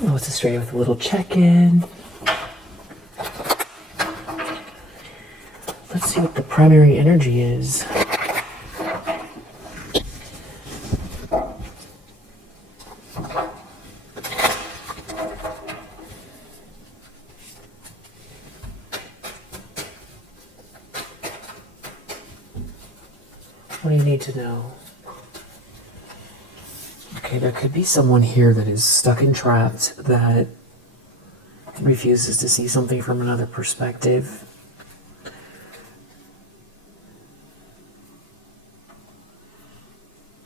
Oh, it's a straight with a little check-in. Let's see what the primary energy is. What do you need to know? Okay, there could be someone here that is stuck and trapped, that refuses to see something from another perspective.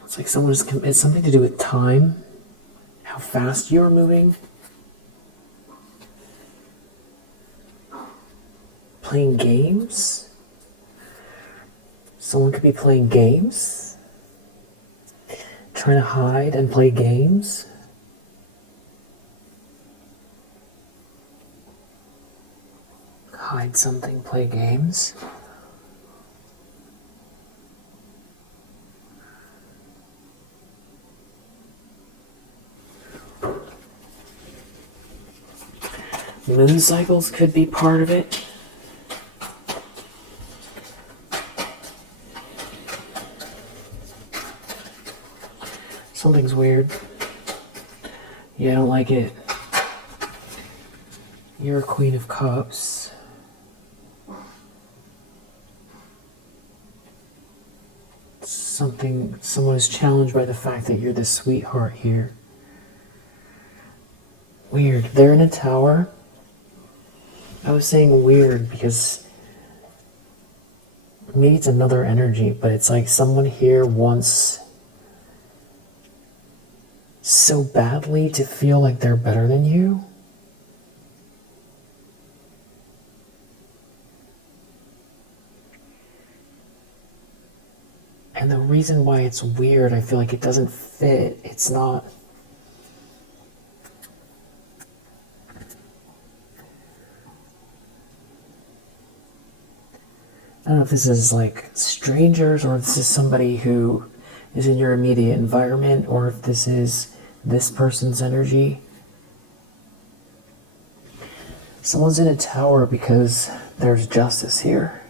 It's like it's something to do with time, how fast you're moving. Playing games? Someone could be playing games, trying to hide and play games. Hide something, play games. Moon cycles could be part of it. Something's weird. Yeah, I don't like it. You're a Queen of Cups. Someone is challenged by the fact that you're the sweetheart here. Weird. They're in a tower. I was saying weird because maybe it's another energy, but it's like someone here wants so badly to feel like they're better than you. And the reason why it's weird, I feel like it doesn't fit. It's not... I don't know if this is like strangers, or if this is somebody who is in your immediate environment, or if this is this person's energy. Someone's in a tower because there's justice here.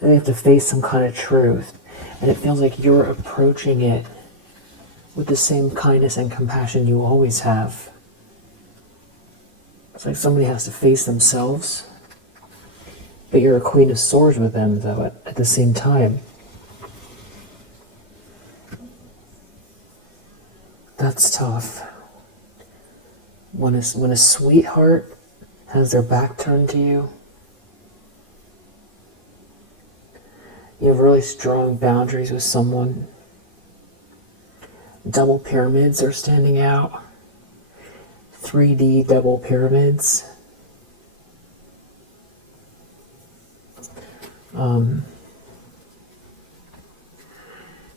They have to face some kind of truth, and it feels like you're approaching it with the same kindness and compassion you always have. It's like somebody has to face themselves, but you're a Queen of Swords with them, though, at the same time. That's tough. When a sweetheart has their back turned to you, you have really strong boundaries with someone. Double pyramids are standing out. 3D double pyramids.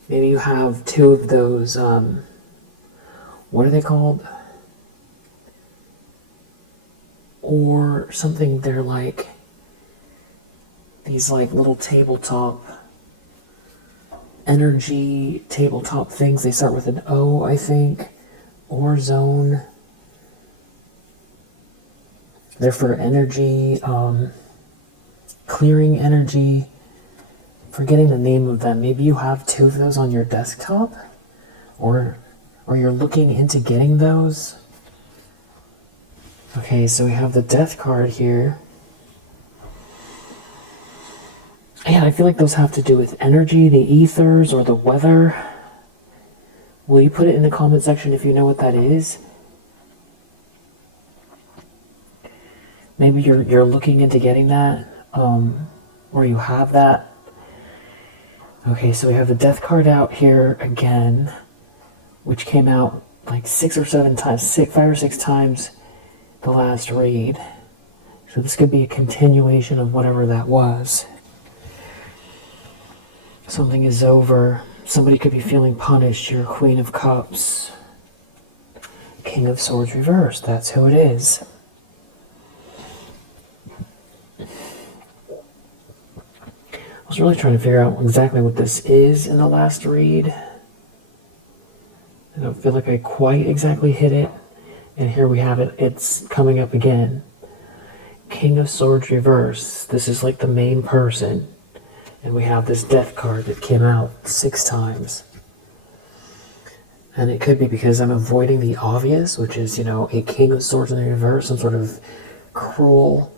Maybe you have two of those, what are they called? Or something, they're like these like little tabletop energy tabletop things. They start with an O, I think. Or zone. They're for energy, clearing energy. Forgetting the name of them. Maybe you have two of those on your desktop, or you're looking into getting those. Okay, so we have the Death card here. Yeah, I feel like those have to do with energy, the ethers, or the weather. Will you put it in the comment section if you know what that is? Maybe you're looking into getting that, or you have that. Okay, so we have the Death card out here again, which came out like 5 or 6 times the last read. So this could be a continuation of whatever that was. Something is over. Somebody could be feeling punished. You're Queen of Cups. King of Swords reversed. That's who it is. I was really trying to figure out exactly what this is in the last read. I don't feel like I quite exactly hit it. And here we have it. It's coming up again. King of Swords reverse. This is like the main person. And we have this death card that came out 6 times. And it could be because I'm avoiding the obvious, which is, a King of Swords in the reverse, some sort of cruel,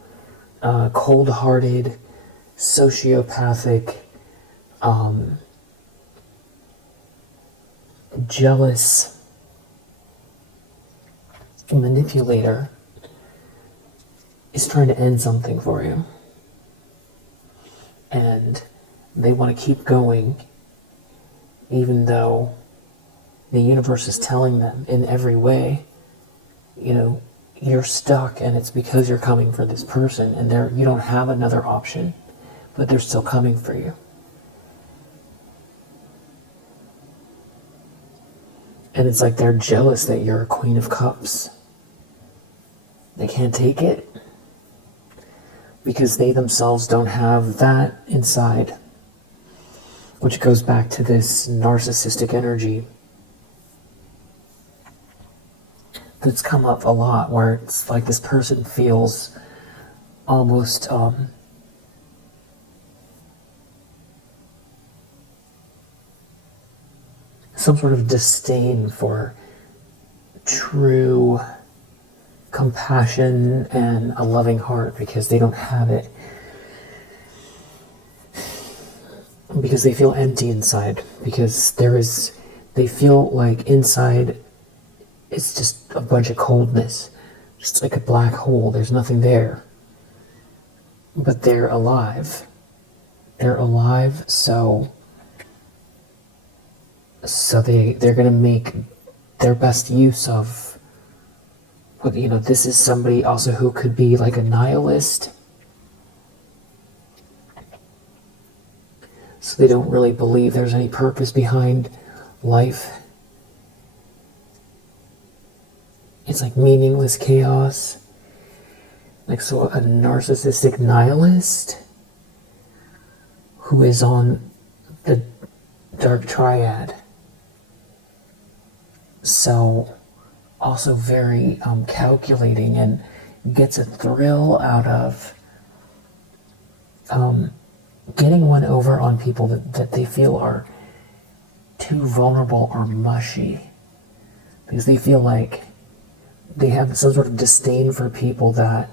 cold-hearted, sociopathic, jealous manipulator is trying to end something for you. And they want to keep going, even though the universe is telling them in every way, you're stuck, and it's because you're coming for this person, and you don't have another option, but they're still coming for you. And it's like they're jealous that you're a Queen of Cups. They can't take it because they themselves don't have that inside, which goes back to this narcissistic energy that's come up a lot, where it's like this person feels almost some sort of disdain for true compassion and a loving heart, because they don't have it, because they feel empty inside, because they feel like inside it's just a bunch of coldness, just like a black hole. There's nothing there, but they're alive. They're alive, so they're going to make their best use of, this is somebody also who could be like a nihilist. So they don't really believe there's any purpose behind life. It's like meaningless chaos. Like, so a narcissistic nihilist who is on the dark triad. So also very calculating, and gets a thrill out of getting one over on people that they feel are too vulnerable or mushy, because they feel like they have some sort of disdain for people that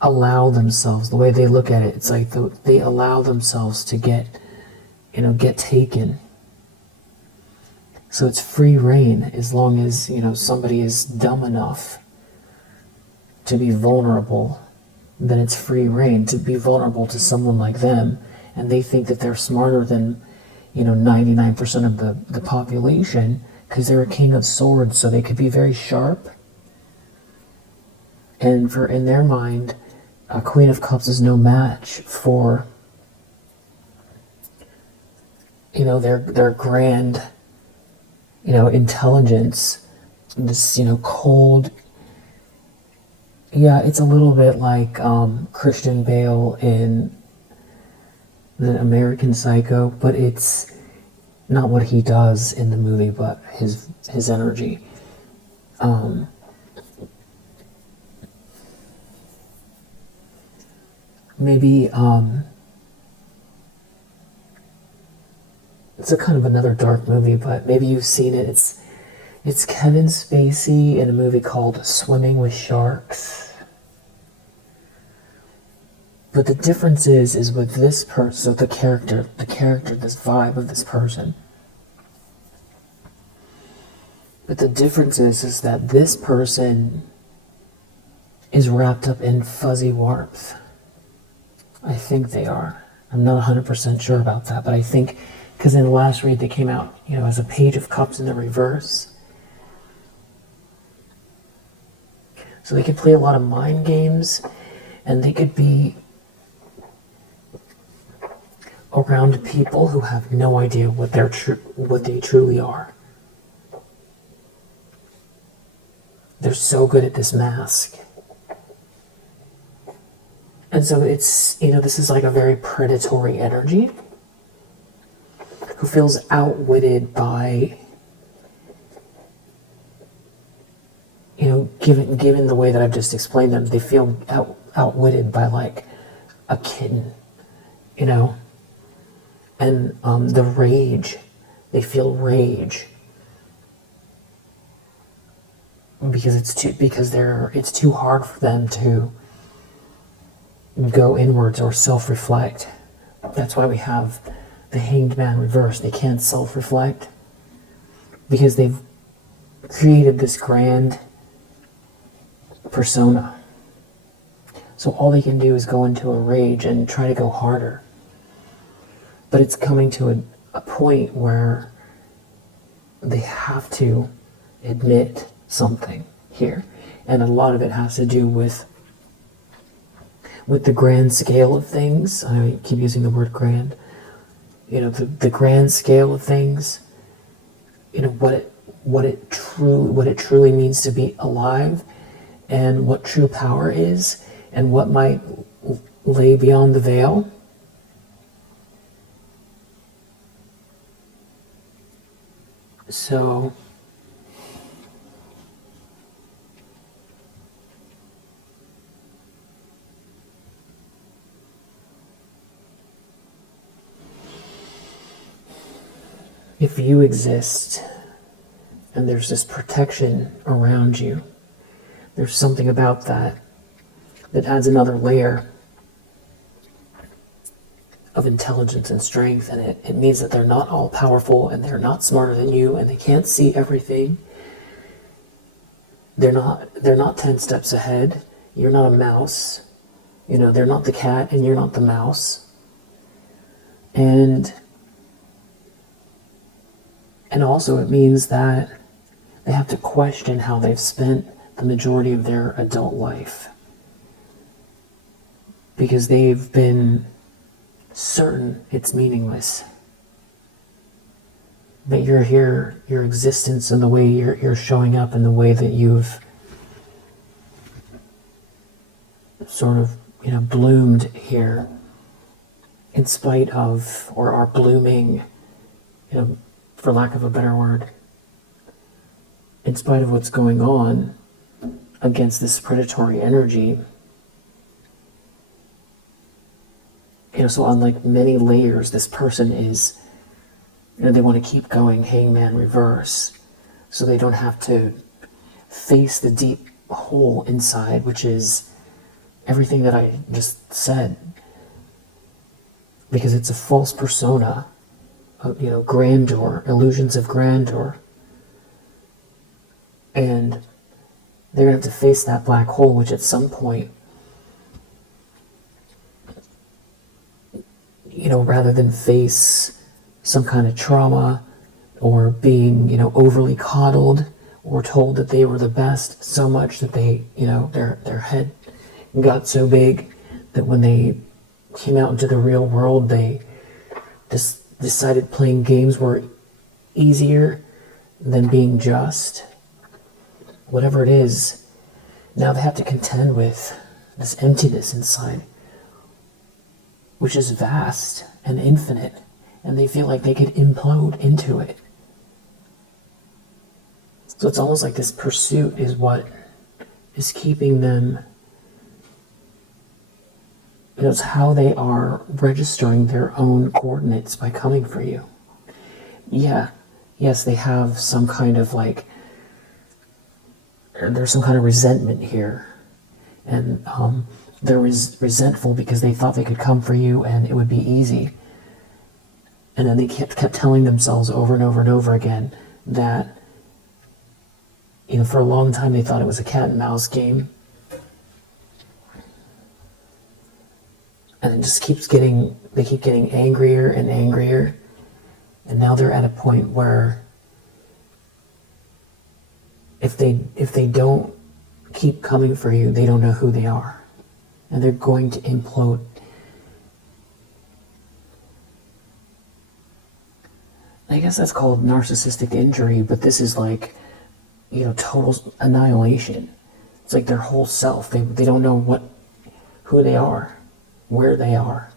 allow themselves, the way they look at it, it's like they allow themselves to get taken. So it's free reign, as long as, somebody is dumb enough to be vulnerable, then it's free reign to be vulnerable to someone like them, and they think that they're smarter than, 99% of the population, because they're a King of Swords, so they could be very sharp. And in their mind, a Queen of Cups is no match for, their grand, intelligence. This, cold. Yeah, it's a little bit like Christian Bale in the American Psycho, but it's not what he does in the movie, but his energy. Maybe it's a kind of another dark movie, but maybe you've seen it. It's Kevin Spacey in a movie called Swimming with Sharks. But the difference is with this person, so the character, this vibe of this person. But the difference is that this person is wrapped up in fuzzy warmth. I think they are. I'm not 100% sure about that, but I think, because in the last read they came out, as a Page of Cups in the reverse. So they could play a lot of mind games, and they could be around people who have no idea what they truly are. They're so good at this mask. And so it's, this is like a very predatory energy who feels outwitted by given the way that I've just explained them, they feel outwitted by like a kitten, you know. And the rage, they feel rage because it's too hard for them to go inwards or self-reflect. That's why we have the Hanged Man reverse. They can't self-reflect because they've created this grand persona. So all they can do is go into a rage and try to go harder. But it's coming to a point where they have to admit something here. And a lot of it has to do with the grand scale of things. I keep using the word grand. You know, the grand scale of things. You know, what it truly means to be alive, and what true power is, and what might lay beyond the veil. So if you exist and there's this protection around you, there's something about that adds another layer of intelligence and strength, and it means that they're not all powerful and they're not smarter than you and they can't see everything. They're not 10 steps ahead. You're not a mouse. You know, they're not the cat and you're not the mouse. And also it means that they have to question how they've spent the majority of their adult life, because they've been certain it's meaningless. That you're here, your existence and the way you're showing up and the way that you've sort of, you know, bloomed here in spite of, or are blooming, you know, for lack of a better word, in spite of what's going on against this predatory energy. You know, so on like many layers, this person is, you know, they want to keep going hangman reverse, so they don't have to face the deep hole inside, which is everything that I just said. Because it's a false persona of, you know, grandeur, illusions of grandeur. And they're going to have to face that black hole, which at some point, you know, rather than face some kind of trauma or being, you know, overly coddled or told that they were the best so much that they, you know, their head got so big that when they came out into the real world, they just decided playing games were easier than being just. Whatever it is, now they have to contend with this emptiness inside, which is vast and infinite, and they feel like they could implode into it. So it's almost like this pursuit is what is keeping them, you know, it's how they are registering their own coordinates by coming for you. Yeah, yes, they have some kind of like, there's some kind of resentment here, and they're resentful because they thought they could come for you and it would be easy. And then they kept telling themselves over and over and over again that, you know, for a long time they thought it was a cat and mouse game. And it just they keep getting angrier and angrier. And now they're at a point where if they don't keep coming for you, they don't know who they are. And they're going to implode. I guess that's called narcissistic injury, but this is like, you know, total annihilation. It's like their whole self. They don't know who they are, where they are,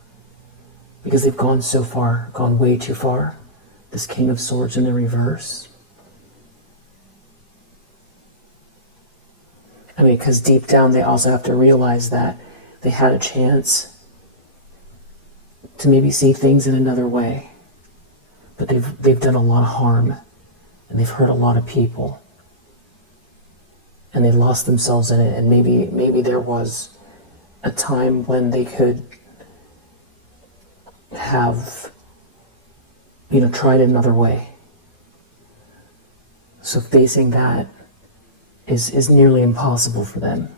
because they've gone so far, gone way too far. This King of Swords in the reverse. I mean, because deep down they also have to realize that they had a chance to maybe see things in another way. But they've done a lot of harm, and they've hurt a lot of people. And they lost themselves in it, and maybe there was a time when they could have, tried another way. So facing that is nearly impossible for them.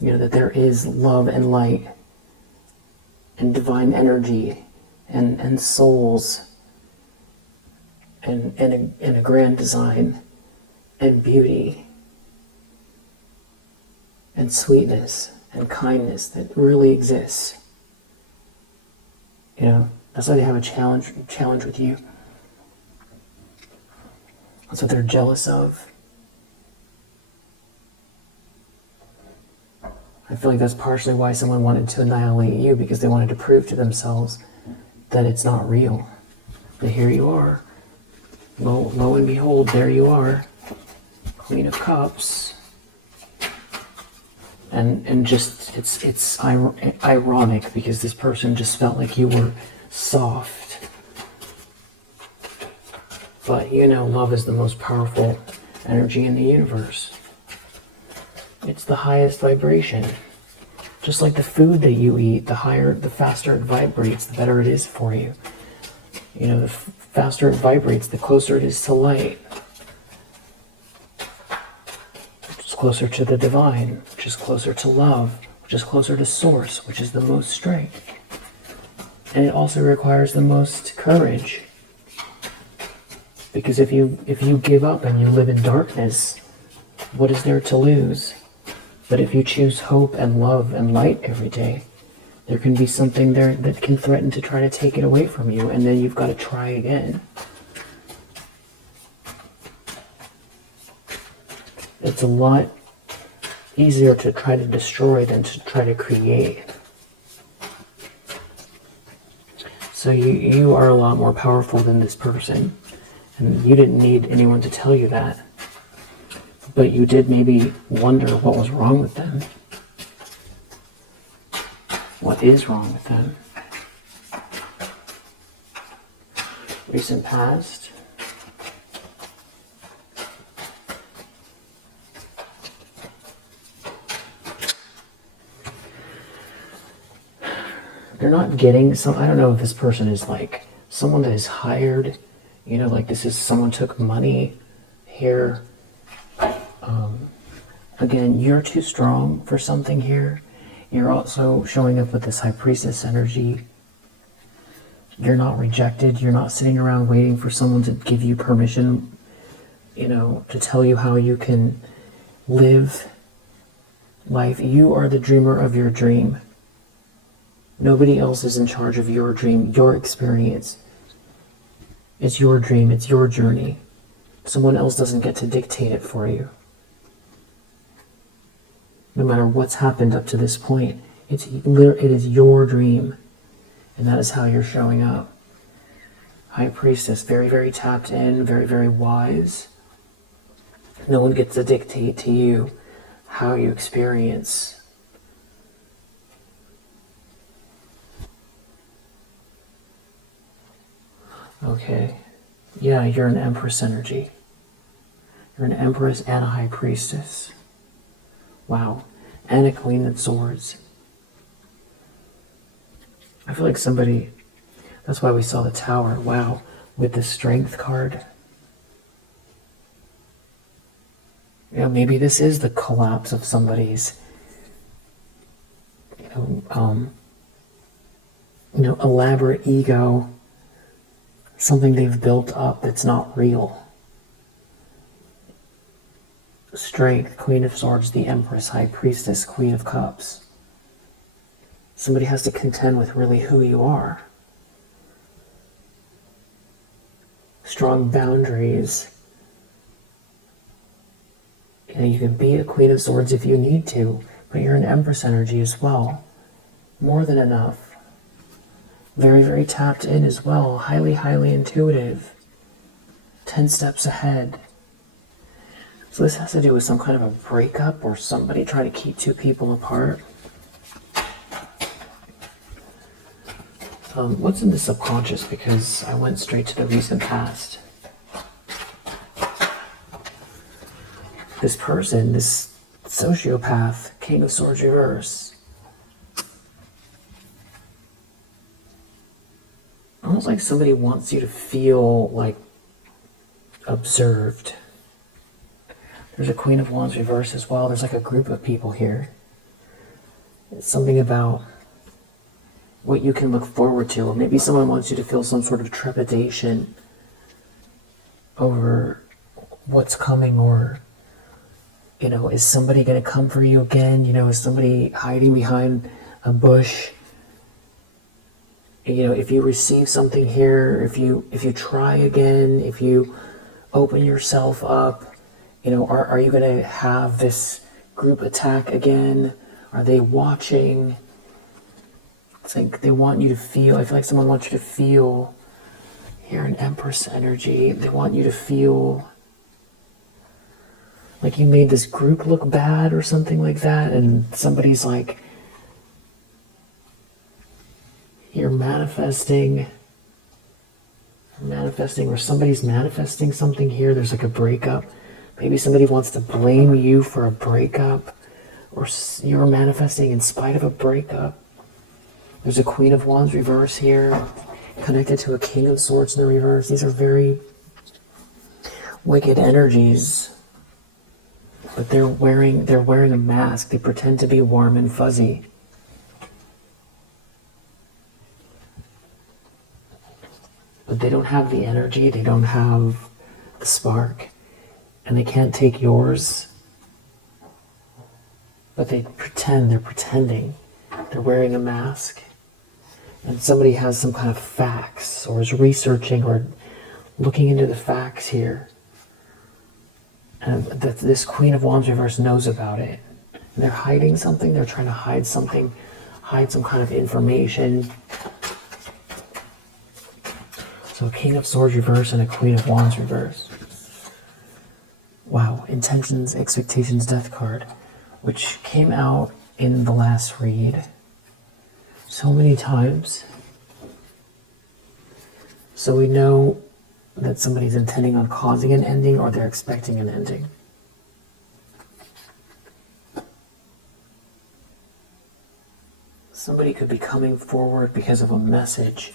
That there is love and light and divine energy and souls and a grand design and beauty and sweetness and kindness that really exists. That's why they have a challenge with you. That's what they're jealous of. I feel like that's partially why someone wanted to annihilate you, because they wanted to prove to themselves that it's not real. But here you are. Lo and behold, there you are. Queen of Cups. And just, it's ironic, because this person just felt like you were soft. But love is the most powerful energy in the universe. It's the highest vibration. Just like the food that you eat, the faster it vibrates, the better it is for you. The faster it vibrates, the closer it is to light. It's closer to the divine, which is closer to love, which is closer to source, which is the most strength. And it also requires the most courage. Because if you give up and you live in darkness, what is there to lose? But if you choose hope and love and light every day, there can be something there that can threaten to try to take it away from you, and then you've got to try again. It's a lot easier to try to destroy than to try to create. So you are a lot more powerful than this person, and you didn't need anyone to tell you that. But you did maybe wonder what was wrong with them. What is wrong with them? Recent past. They're not getting some, I don't know if this person is like someone that is hired, like this is someone took money here. Again, you're too strong for something here. You're also showing up with this high priestess energy. You're not rejected. You're not sitting around waiting for someone to give you permission, to tell you how you can live life. You are the dreamer of your dream. Nobody else is in charge of your dream, your experience. It's your dream. It's your journey. Someone else doesn't get to dictate it for you. No matter what's happened up to this point, it is your dream. And that is how you're showing up. High Priestess, very, very tapped in, very, very wise. No one gets to dictate to you how you experience. Okay. Yeah, you're an Empress energy. You're an Empress and a High Priestess. Wow. And a Queen of Swords. I feel like somebody, that's why we saw the Tower. Wow. With the Strength card. Maybe this is the collapse of somebody's, elaborate ego. Something they've built up that's not real. Strength, Queen of Swords, the Empress, High Priestess, Queen of Cups. Somebody has to contend with really who you are. Strong boundaries. You can be a Queen of Swords if you need to, but you're an Empress energy as well. More than enough. Very, very tapped in as well. Highly, highly intuitive. 10 steps ahead. So this has to do with some kind of a breakup or somebody trying to keep two people apart. What's in the subconscious? Because I went straight to the recent past. This person, this sociopath, King of Swords reverse. Almost like somebody wants you to feel like observed. There's a Queen of Wands reverse as well. There's like a group of people here. It's something about what you can look forward to, or maybe someone wants you to feel some sort of trepidation over what's coming, or, you know, is somebody going to come for you again? You know, is somebody hiding behind a bush? You know, if you receive something here, if you try again, if you open yourself up, you know, are you going to have this group attack again? Are they watching? It's like they want you to feel, I feel like someone wants you to feel here in Empress energy. They want you to feel like you made this group look bad or something like that, and somebody's like, you're manifesting, or somebody's manifesting something here. There's like a breakup. Maybe somebody wants to blame you for a breakup, or you're manifesting in spite of a breakup. There's a Queen of Wands reverse here, connected to a King of Swords in the reverse. These are very wicked energies, but they're wearing a mask. They pretend to be warm and fuzzy. But they don't have the energy, they don't have the spark, and they can't take yours. But they're pretending. They're wearing a mask. And somebody has some kind of facts, or is researching or looking into the facts here. And this Queen of Wands reverse knows about it. And they're hiding something, they're trying to hide something, hide some kind of information. So a King of Swords reverse and a Queen of Wands reverse. Wow, intentions, expectations, death card, which came out in the last read so many times. So we know that somebody's intending on causing an ending, or they're expecting an ending. Somebody could be coming forward because of a message,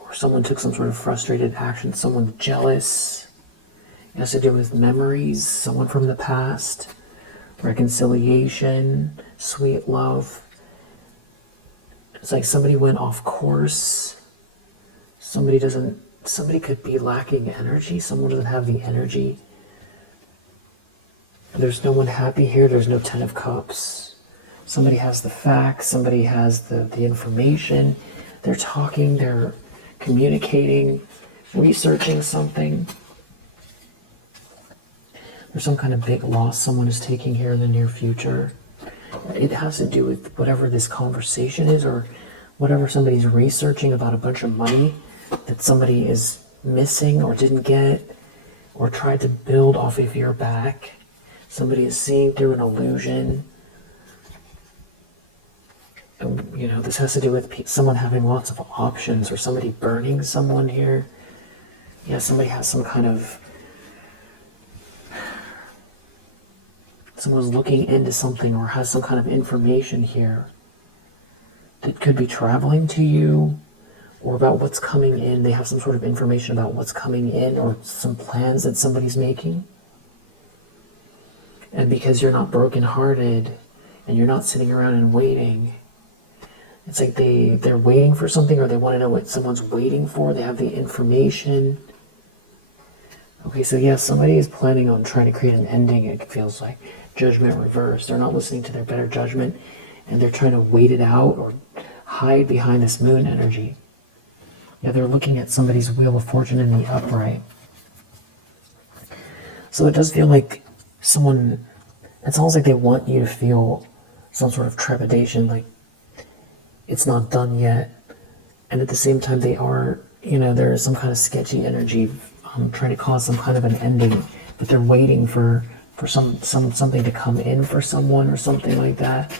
or someone took some sort of frustrated action, someone jealous. It has to do with memories, someone from the past, reconciliation, sweet love. It's like somebody went off course. Somebody could be lacking energy. Someone doesn't have the energy. There's no one happy here. There's no Ten of Cups. Somebody has the facts. Somebody has the information. They're talking. They're communicating, researching something. There's some kind of big loss someone is taking here in the near future. It has to do with whatever this conversation is, or whatever somebody's researching about a bunch of money that somebody is missing or didn't get, or tried to build off of your back. Somebody is seeing through an illusion. And, you know, this has to do with someone having lots of options, or somebody burning someone here. Yeah, somebody has some kind of... Someone's looking into something, or has some kind of information here that could be traveling to you, or about what's coming in. They have some sort of information about what's coming in, or some plans that somebody's making. And because you're not brokenhearted, and you're not sitting around and waiting, it's like they're waiting for something, or they want to know what someone's waiting for. They have the information. Okay, so yeah, somebody is planning on trying to create an ending, it feels like. Judgment reverse. They're not listening to their better judgment, and they're trying to wait it out or hide behind this moon energy. Yeah, they're looking at somebody's Wheel of Fortune in the upright. So it does feel like someone, it's almost like they want you to feel some sort of trepidation, like it's not done yet. And at the same time, they are, you know, there is some kind of sketchy energy trying to cause some kind of an ending but they're waiting for something to come in for someone or something like that.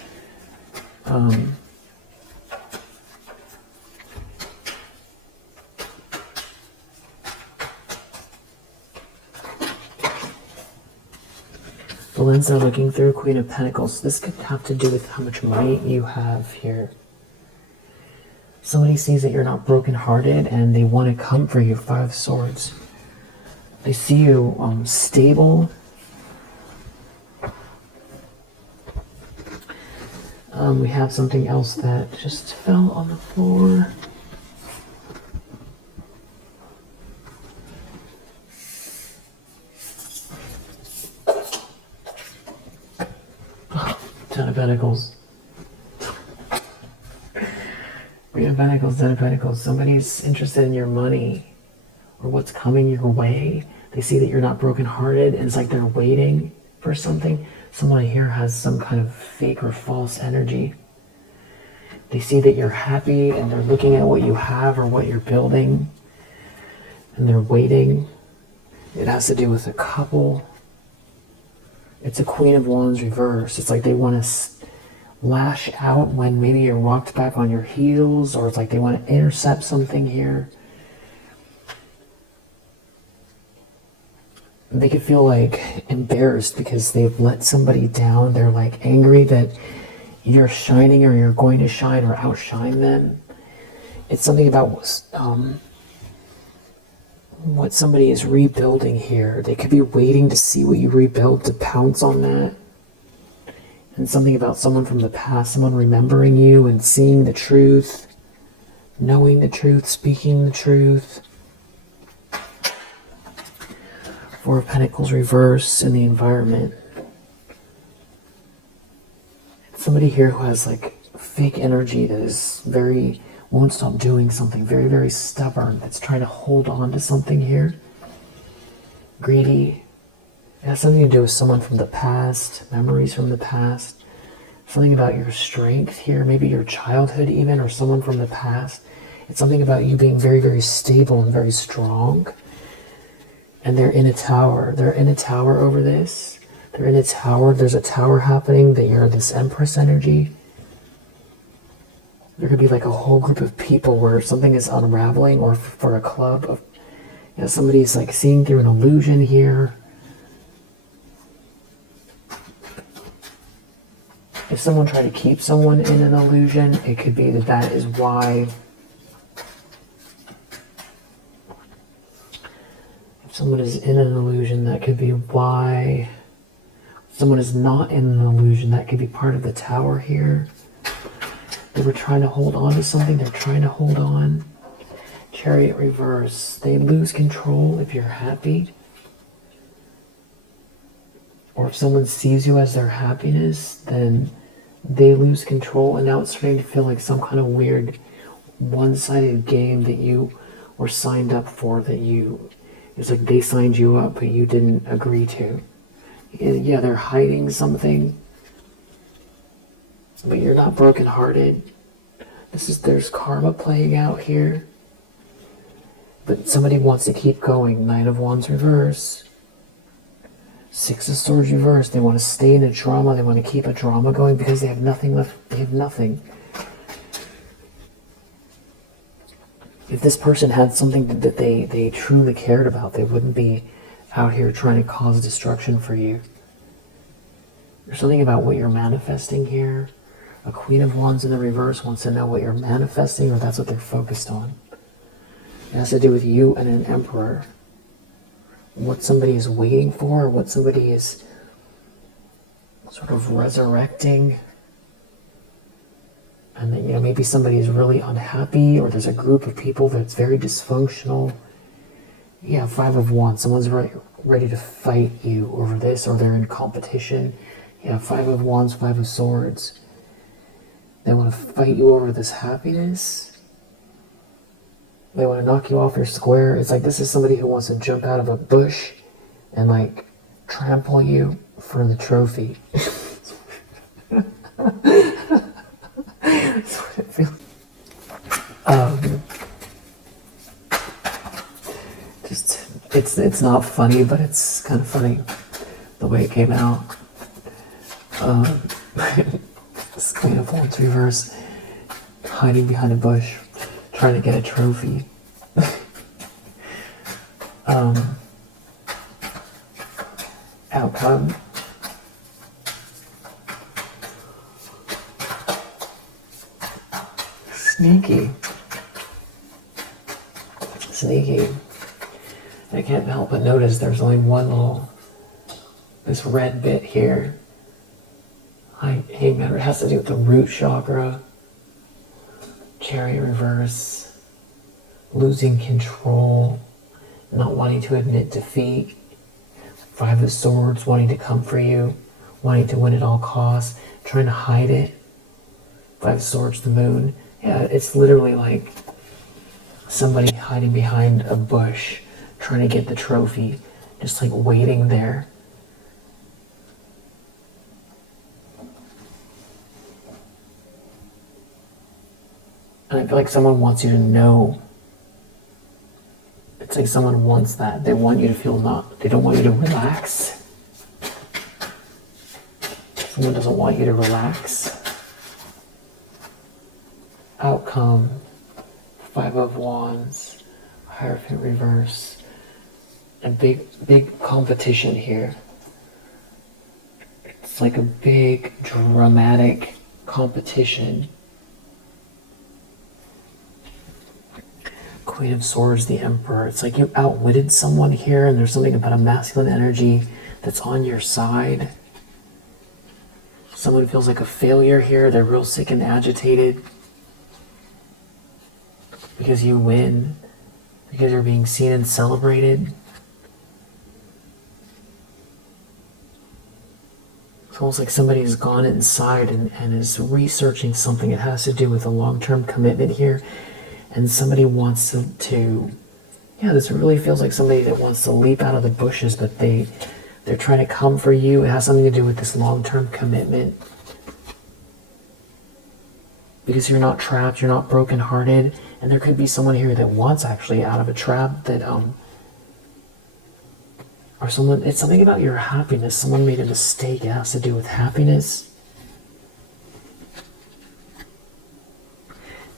The lens they're looking through, Queen of Pentacles. This could have to do with how much money you have here. Somebody sees that you're not brokenhearted and they want to come for you. Five of Swords. They see you stable. We have something else that just fell on the floor. Ten of Pentacles. Queen of Pentacles, Ten of Pentacles. Somebody's interested in your money or what's coming your way. They see that you're not brokenhearted, and it's like they're waiting for something. Someone here has some kind of fake or false energy. They see that you're happy and they're looking at what you have or what you're building, and they're waiting. It has to do with a couple. It's a Queen of Wands reverse. It's like they want to lash out when maybe you're walked back on your heels, or it's like they want to intercept something here. They could feel like embarrassed because they've let somebody down. They're like angry that you're shining or you're going to shine or outshine them. It's something about what somebody is rebuilding here. They could be waiting to see what you rebuild, to pounce on that. And something about someone from the past, someone remembering you and seeing the truth, knowing the truth, speaking the truth. Four of Pentacles reverse in the environment. Somebody here who has like fake energy that is won't stop doing something, very, very stubborn, that's trying to hold on to something here. Greedy. It has something to do with someone from the past, memories from the past. Something about your strength here, maybe your childhood even, or someone from the past. It's something about you being very, very stable and very strong. And they're in a tower. They're in a tower over this. They're in a tower. There's a tower happening. That you're this Empress energy. There could be like a whole group of people where something is unraveling, or for a club of, somebody's like seeing through an illusion here. If someone tried to keep someone in an illusion, it could be that that is why. If someone is in an illusion, that could be why. If someone is not in an illusion, that could be part of the tower here. They were trying to hold on to something. They're trying to hold on. Chariot reverse. They lose control if you're happy. Or if someone sees you as their happiness, then they lose control. And now it's starting to feel like some kind of weird one-sided game that you were signed up for. It's like they signed you up, but you didn't agree to. Yeah, they're hiding something. But you're not brokenhearted. There's karma playing out here. But somebody wants to keep going. Knight of Wands reverse. Six of Swords reverse. They want to stay in a drama. They want to keep a drama going because they have nothing left. They have nothing. If this person had something that they truly cared about, they wouldn't be out here trying to cause destruction for you. There's something about what you're manifesting here. A Queen of Wands in the reverse wants to know what you're manifesting, or that's what they're focused on. It has to do with you and an Emperor. What somebody is waiting for, or what somebody is sort of resurrecting. And then, maybe somebody is really unhappy, or there's a group of people that's very dysfunctional. Yeah, Five of Wands. Someone's ready to fight you over this, or they're in competition. Yeah, Five of Wands, Five of Swords. They want to fight you over this happiness. They want to knock you off your square. It's like this is somebody who wants to jump out of a bush and like trample you for the trophy. That's what it feels. it's not funny, but it's kind of funny the way it came out. This Queen of Wands reverse, hiding behind a bush, trying to get a trophy. Outcome. Sneaky. I can't help but notice there's only this red bit here. Hey man, it has to do with the root chakra. Chariot reverse. Losing control. Not wanting to admit defeat. Five of Swords, wanting to come for you. Wanting to win at all costs. Trying to hide it. Five of Swords, the moon. Yeah, it's literally like somebody hiding behind a bush, trying to get the trophy, just like waiting there. And I feel like someone wants you to know. It's like someone wants that. They want you to feel they don't want you to relax. Someone doesn't want you to relax. Outcome. Five of Wands, Hierophant reverse, and big competition here. It's like a big dramatic competition. Queen of Swords, the Emperor. It's like you outwitted someone here, and there's something about a masculine energy that's on your side. Someone feels like a failure here. They're real sick and agitated. Because you win, because you're being seen and celebrated. It's almost like somebody's gone inside and is researching something. It has to do with a long-term commitment here. And somebody wants this really feels like somebody that wants to leap out of the bushes, but they're trying to come for you. It has something to do with this long-term commitment. Because you're not trapped, you're not brokenhearted. And there could be someone here that wants actually out of a trap that, or someone, it's something about your happiness. Someone made a mistake. It has to do with happiness.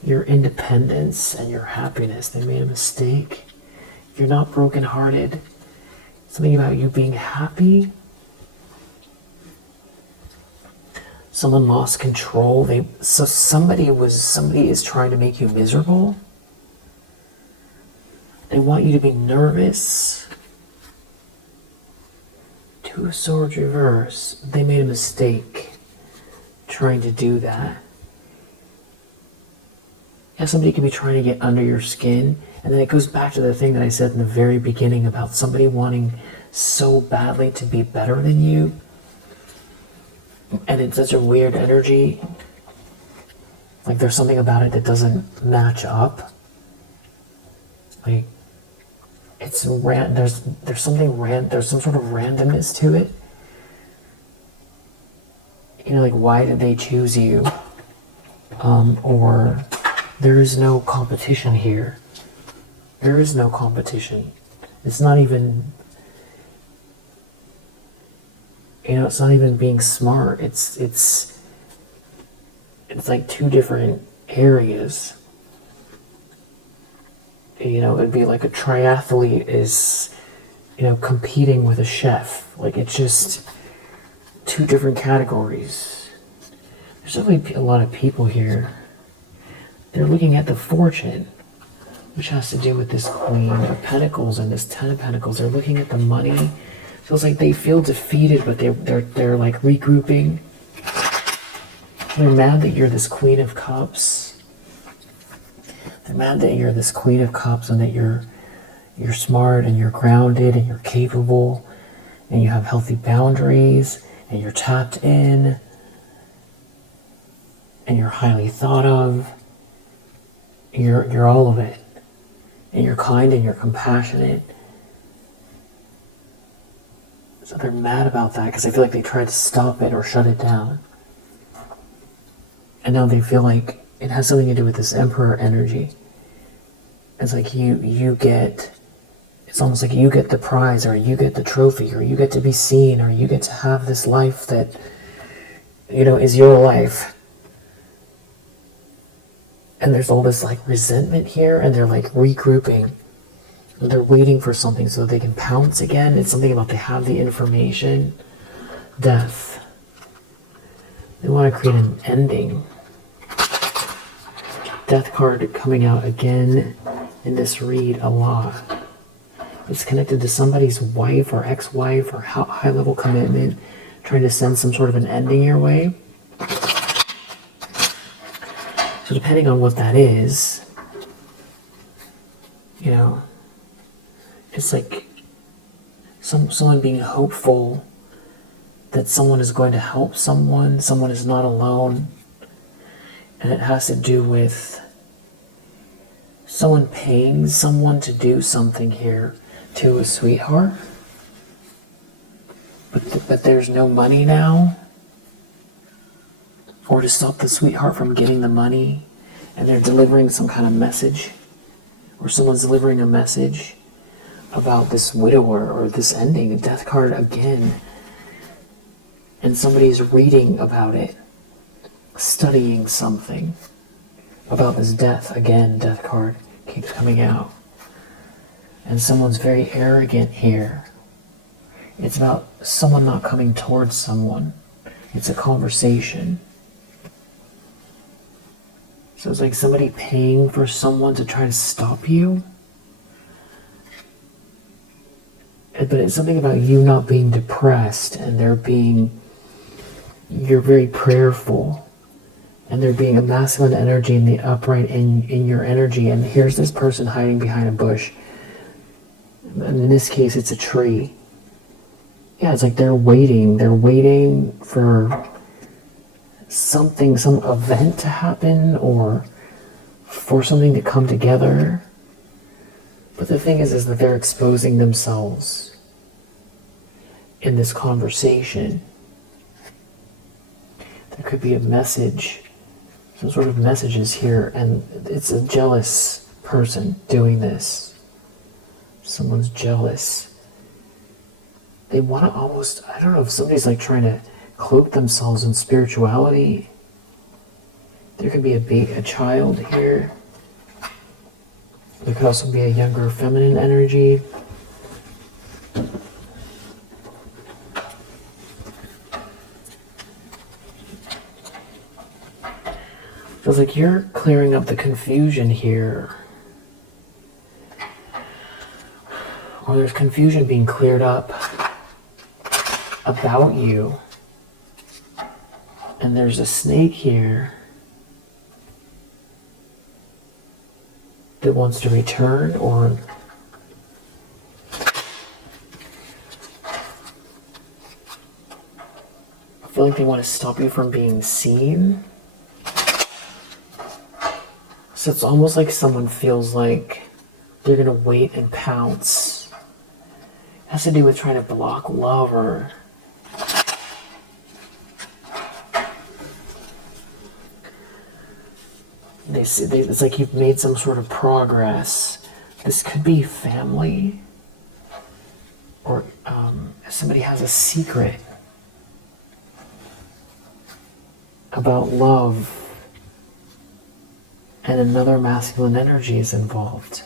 Your independence and your happiness. They made a mistake. You're not brokenhearted. Something about you being happy. Someone lost control. Somebody is trying to make you miserable. They want you to be nervous. Two of Swords reverse. They made a mistake trying to do that. Yeah, somebody could be trying to get under your skin. And then it goes back to the thing that I said in the very beginning about somebody wanting so badly to be better than you. And it's such a weird energy. Like there's something about it that doesn't match up. Like it's there's some sort of randomness to it. You know, like why did they choose you? Or there is no competition here. There is no competition. It's not even, it's not even being smart. It's like two different areas. It'd be like a triathlete is, competing with a chef. Like it's just two different categories. There's definitely a lot of people here. They're looking at the fortune, which has to do with this Queen of Pentacles and this Ten of Pentacles. They're looking at the money. Feels like they feel defeated, but they're like regrouping. They're mad that you're this Queen of Cups. They're mad that you're this Queen of Cups and that you're smart and you're grounded and you're capable and you have healthy boundaries and you're tapped in and you're highly thought of. You're all of it. And you're kind and you're compassionate. So they're mad about that because I feel like they tried to stop it or shut it down. And now they feel like it has something to do with this Emperor energy. It's like you get It's almost like you get the prize, or you get the trophy, or you get to be seen, or you get to have this life that, is your life. And there's all this like resentment here, and they're like regrouping. They're waiting for something so they can pounce again. It's something about they have the information. Death. They want to create an ending. Death card coming out again in this read a lot. It's connected to somebody's wife or ex-wife or high-level commitment, trying to send some sort of an ending your way. So depending on what that is, it's like someone being hopeful that someone is going to help someone is not alone. And it has to do with someone paying someone to do something here to a sweetheart. But there's no money now. Or to stop the sweetheart from getting the money. And they're delivering some kind of message. Or someone's delivering a message about this widower or this ending. A death card again. And somebody's reading about it. Studying something about this death. Again, death card keeps coming out. And someone's very arrogant here. It's about someone not coming towards someone. It's a conversation. So it's like somebody paying for someone to try to stop you. But it's something about you not being depressed and you're very prayerful. And there being a masculine energy in the upright in your energy. And here's this person hiding behind a bush. And in this case, it's a tree. Yeah, it's like they're waiting. They're waiting for something, some event to happen, or for something to come together. But the thing is that they're exposing themselves in this conversation. There could be a message, some sort of messages here, and it's a jealous person doing this. Someone's jealous. They want to almost, I don't know if somebody's like trying to cloak themselves in spirituality. There could be a child here. There could also be a younger feminine energy. Feels like you're clearing up the confusion here. Or there's confusion being cleared up about you. And there's a snake here that wants to return, or I feel like they want to stop you from being seen. So it's almost like someone feels like they're going to wait and pounce. It has to do with trying to block love, or it's like you've made some sort of progress. This could be family, or somebody has a secret about love, and another masculine energy is involved.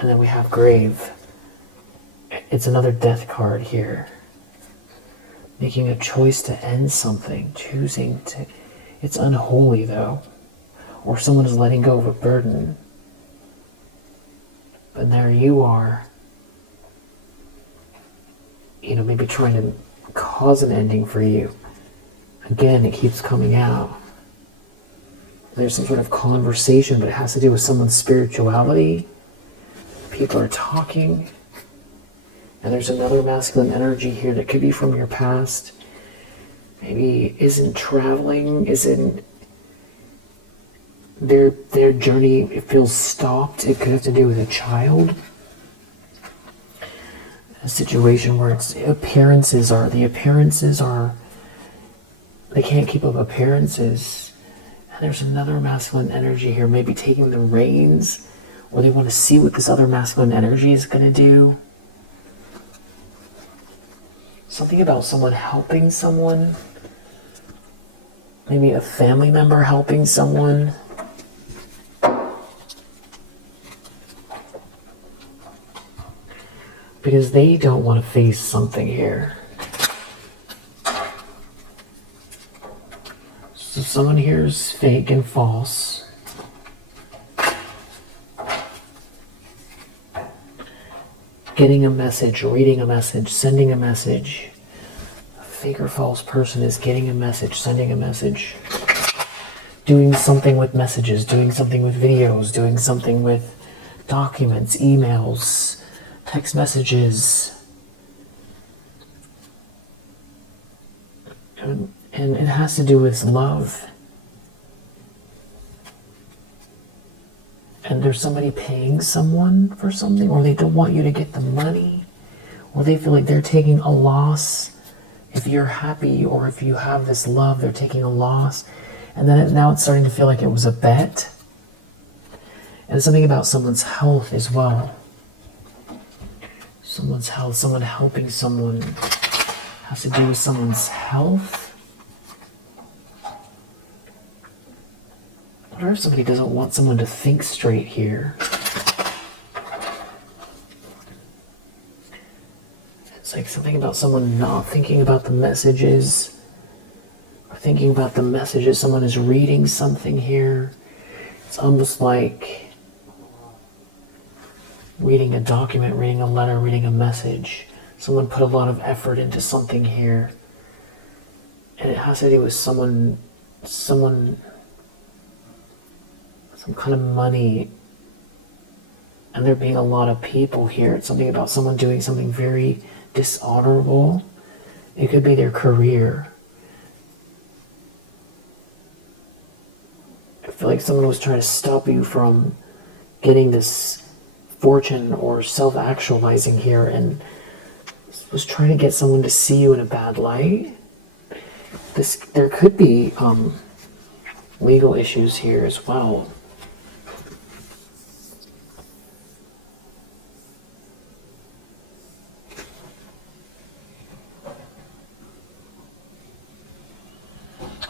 And then we have grave. It's another death card here. Making a choice to end something, choosing to. It's unholy though. Or someone is letting go of a burden. But there you are. Maybe trying to cause an ending for you. Again, it keeps coming out. There's some sort of conversation, but it has to do with someone's spirituality. People are talking. And there's another masculine energy here that could be from your past. Maybe isn't traveling, isn't their journey, it feels stopped. It could have to do with a child. A situation where the appearances are, they can't keep up appearances. And there's another masculine energy here, maybe taking the reins, or they want to see what this other masculine energy is going to do. Something about someone helping someone. Maybe a family member helping someone. Because they don't want to face something here. So someone here is fake and false. Getting a message, reading a message, sending a message. A fake or false person is getting a message, sending a message. Doing something with messages, doing something with videos, doing something with documents, emails, text messages. And it has to do with love. And there's somebody paying someone for something, or they don't want you to get the money, or they feel like they're taking a loss. If you're happy or if you have this love, they're taking a loss. And then now it's starting to feel like it was a bet. And something about someone's health as well. Someone's health, someone helping someone, has to do with someone's health. I wonder if somebody doesn't want someone to think straight here. It's like something about someone not thinking about the messages, or thinking about the messages. Someone is reading something here. It's almost like reading a document, reading a letter, reading a message. Someone put a lot of effort into something here. And it has to do with someone, some kind of money. And there being a lot of people here. It's something about someone doing something very dishonorable. It could be their career. I feel like someone was trying to stop you from getting this fortune or self-actualizing here, and was trying to get someone to see you in a bad light. There could be legal issues here as well.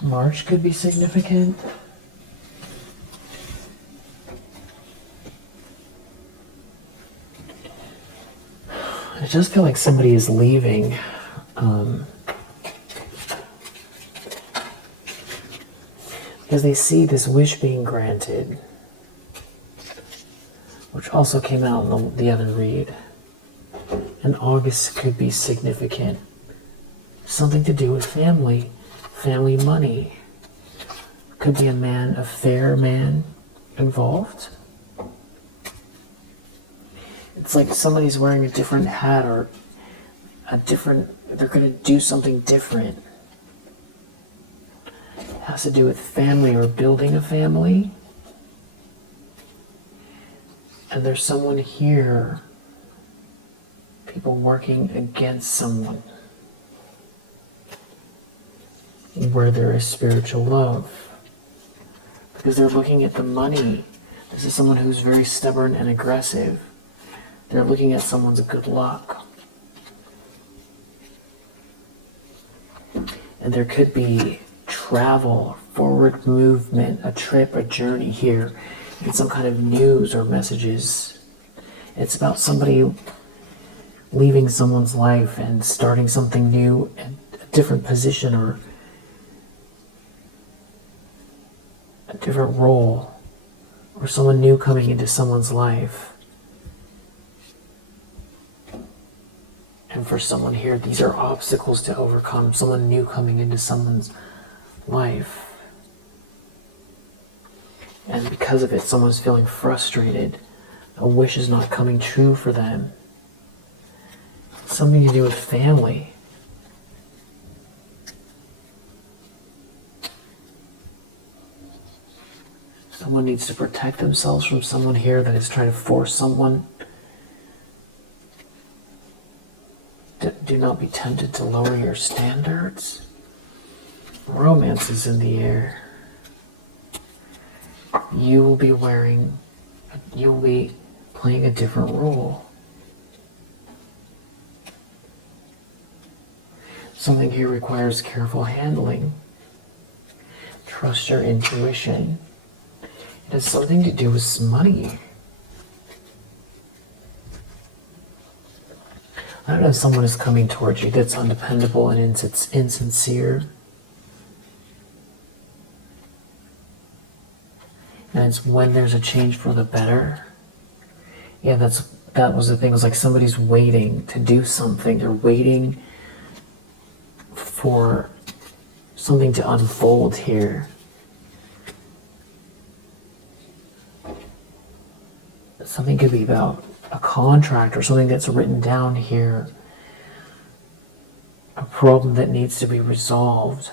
March could be significant. I just feel like somebody is leaving. Because they see this wish being granted, which also came out in the other read. And August could be significant. Something to do with family money. Could be a fair man involved. It's like somebody's wearing a different hat, or they're going to do something different. It has to do with family or building a family. And there's someone here, people working against someone, where there is spiritual love. Because they're looking at the money. This is someone who's very stubborn and aggressive. They're looking at someone's good luck. And there could be travel, forward movement, a trip, a journey here, and some kind of news or messages. It's about somebody leaving someone's life and starting something new, and a different position or a different role, or someone new coming into someone's life. And for someone here, these are obstacles to overcome, someone new coming into someone's life. And because of it, someone's feeling frustrated. A wish is not coming true for them. Something to do with family. Someone needs to protect themselves from someone here that is trying to force someone. Do not be tempted to lower your standards. Romance is in the air. You will be wearing You'll be playing a different role. Something here requires careful handling. Trust your intuition. It has something to do with money. I don't know if someone is coming towards you that's undependable and insincere. And it's when there's a change for the better. Yeah, that was the thing. It was like somebody's waiting to do something. They're waiting for something to unfold here. Something could be about a contract or something that's written down here. A problem that needs to be resolved.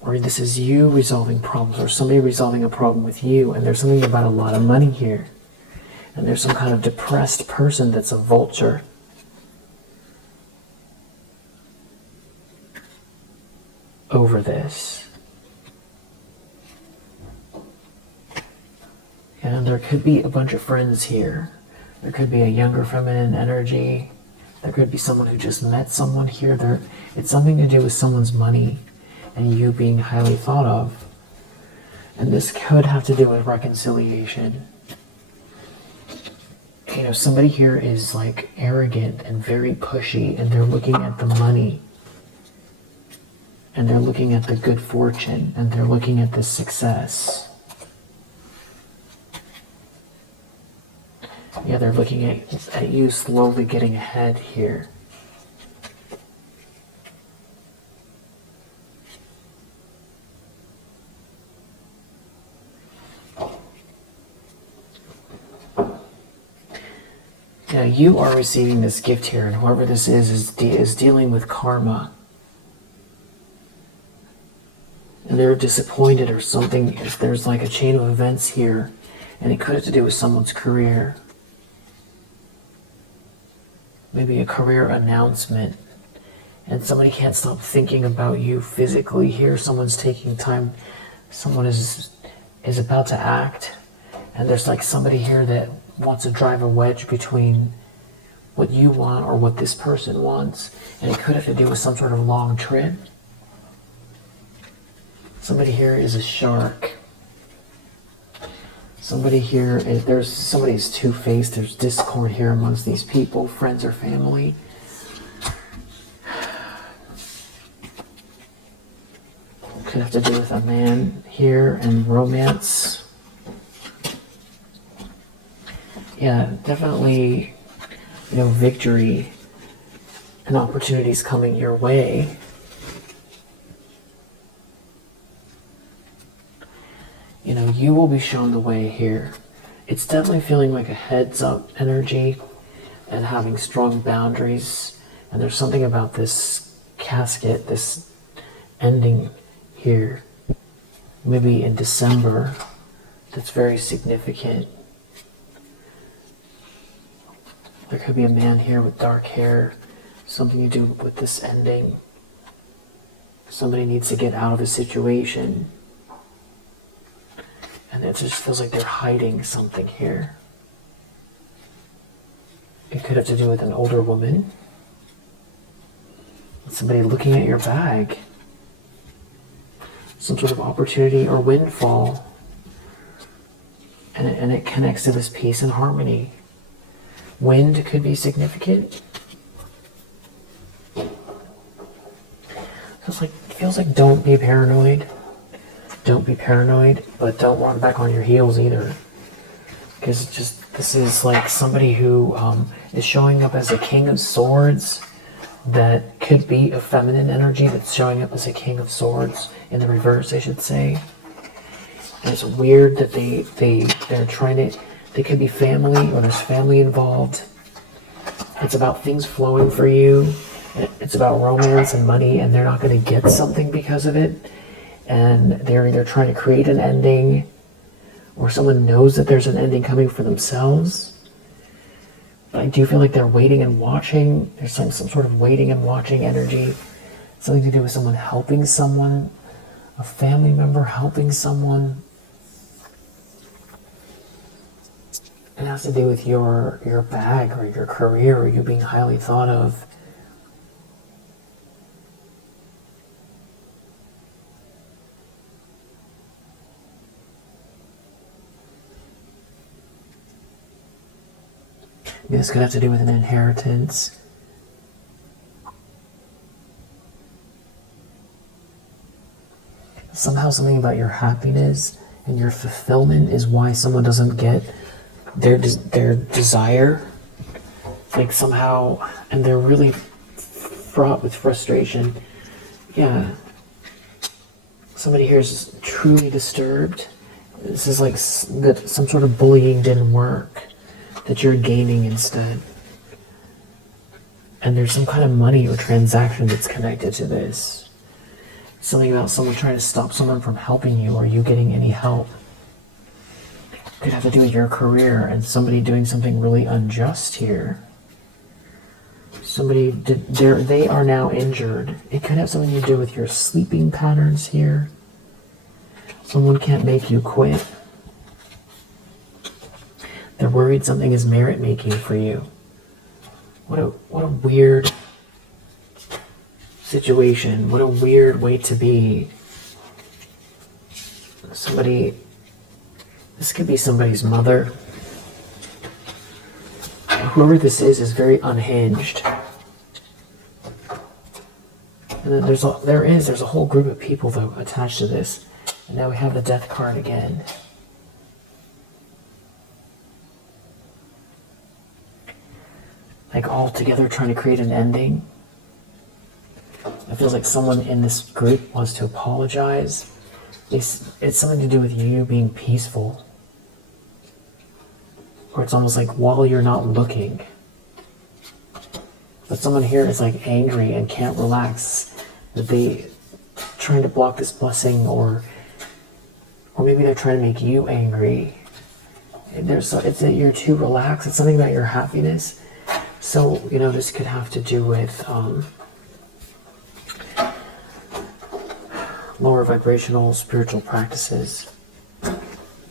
Or this is you resolving problems, or somebody resolving a problem with you, and there's something about a lot of money here. And there's some kind of depressed person that's a vulture. Over this. And there could be a bunch of friends here. There could be a younger feminine energy. There could be someone who just met someone here. It's something to do with someone's money and you being highly thought of. And this could have to do with reconciliation. You know, somebody here is like arrogant and very pushy, and they're looking at the money. And they're looking at the good fortune, and they're looking at the success. Yeah, they're looking at you slowly getting ahead here. Yeah, you are receiving this gift here, and whoever this is dealing with karma. And they're disappointed or something. If there's like a chain of events here, and it could have to do with someone's career. Maybe a career announcement. And somebody can't stop thinking about you physically here. Someone's taking time. Someone is about to act. And there's like somebody here that wants to drive a wedge between what you want or what this person wants. And it could have to do with some sort of long trip. Somebody here is a shark. Somebody here, somebody's two-faced. There's discord here amongst these people, friends or family. Could have to do with a man here and romance. Yeah, definitely, victory and opportunities coming your way. You will be shown the way here. It's definitely feeling like a heads-up energy and having strong boundaries. And there's something about this casket, this ending here, maybe in December, that's very significant. There could be a man here with dark hair, something to do with this ending. Somebody needs to get out of a situation. And it just feels like they're hiding something here. It could have to do with an older woman. Somebody looking at your bag. Some sort of opportunity or windfall. And it connects to this peace and harmony. Wind could be significant. It feels like don't be paranoid. Don't be paranoid, but don't walk back on your heels either. Because this is like somebody who is showing up as a king of swords. That could be a feminine energy that's showing up as a king of swords in the reverse, I should say. And it's weird that they're trying to. They could be family, or there's family involved. It's about things flowing for you. It's about romance and money, and they're not going to get something because of it. And they're either trying to create an ending, or someone knows that there's an ending coming for themselves. But I do feel like they're waiting and watching. There's some sort of waiting and watching energy. Something to do with someone helping someone, a family member helping someone. It has to do with your bag or your career or you being highly thought of. This could have to do with an inheritance. Somehow something about your happiness and your fulfillment is why someone doesn't get their desire. Like somehow, and they're really fraught with frustration. Yeah. Somebody here is truly disturbed. This is like that some sort of bullying didn't work. That you're gaining instead. And there's some kind of money or transaction that's connected to this. Something about someone trying to stop someone from helping you or you getting any help. Could have to do with your career and somebody doing something really unjust here. They are now injured. It could have something to do with your sleeping patterns here. Someone can't make you quit. They're worried something is merit making for you. What a weird situation. What a weird way to be. This could be somebody's mother. Whoever this is very unhinged. And then there's a whole group of people though attached to this. And now we have the death card again. Like all together trying to create an ending. It feels like someone in this group wants to apologize. It's something to do with you being peaceful. Or it's almost like while you're not looking. But someone here is like angry and can't relax. That they trying to block this blessing or maybe they're trying to make you angry. It's that you're too relaxed. It's something about your happiness. So, this could have to do with lower vibrational spiritual practices.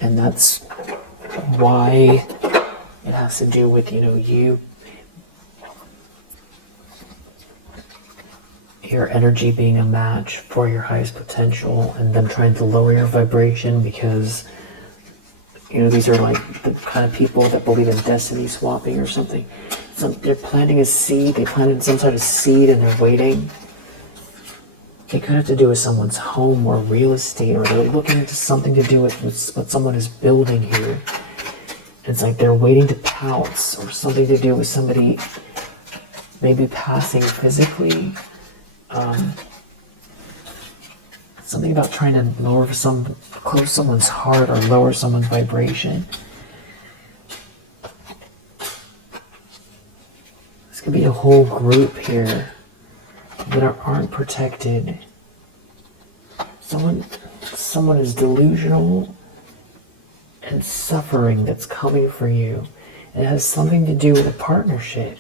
And that's why it has to do with, your energy being a match for your highest potential and them trying to lower your vibration because, these are like the kind of people that believe in destiny swapping or something. They're planting a seed, they planted some sort of seed and they're waiting. It could have to do with someone's home or real estate, or they're looking into something to do with what someone is building here. It's like they're waiting to pounce, or something to do with somebody maybe passing physically. Something about trying to close someone's heart or lower someone's vibration. Could be a whole group here that aren't protected. Someone is delusional and suffering that's coming for you. It has something to do with a partnership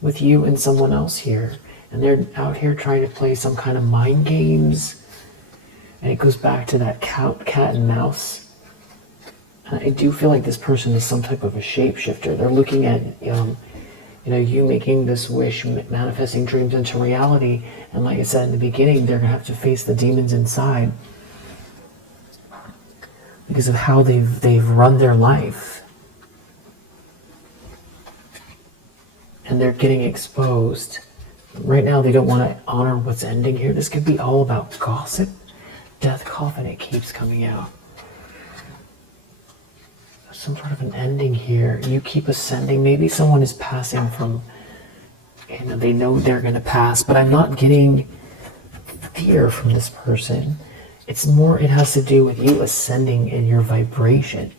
with you and someone else here. And they're out here trying to play some kind of mind games. And it goes back to that cat and mouse. And I do feel like this person is some type of a shapeshifter. They're looking at you making this wish, manifesting dreams into reality. And like I said in the beginning, they're going to have to face the demons inside because of how they've run their life. And they're getting exposed. Right now, they don't want to honor what's ending here. This could be all about gossip. Death coffin, it keeps coming out. Some sort of an ending here. You keep ascending. Maybe someone is passing from, they know they're going to pass, but I'm not getting fear from this person. It's more, it has to do with you ascending in your vibration.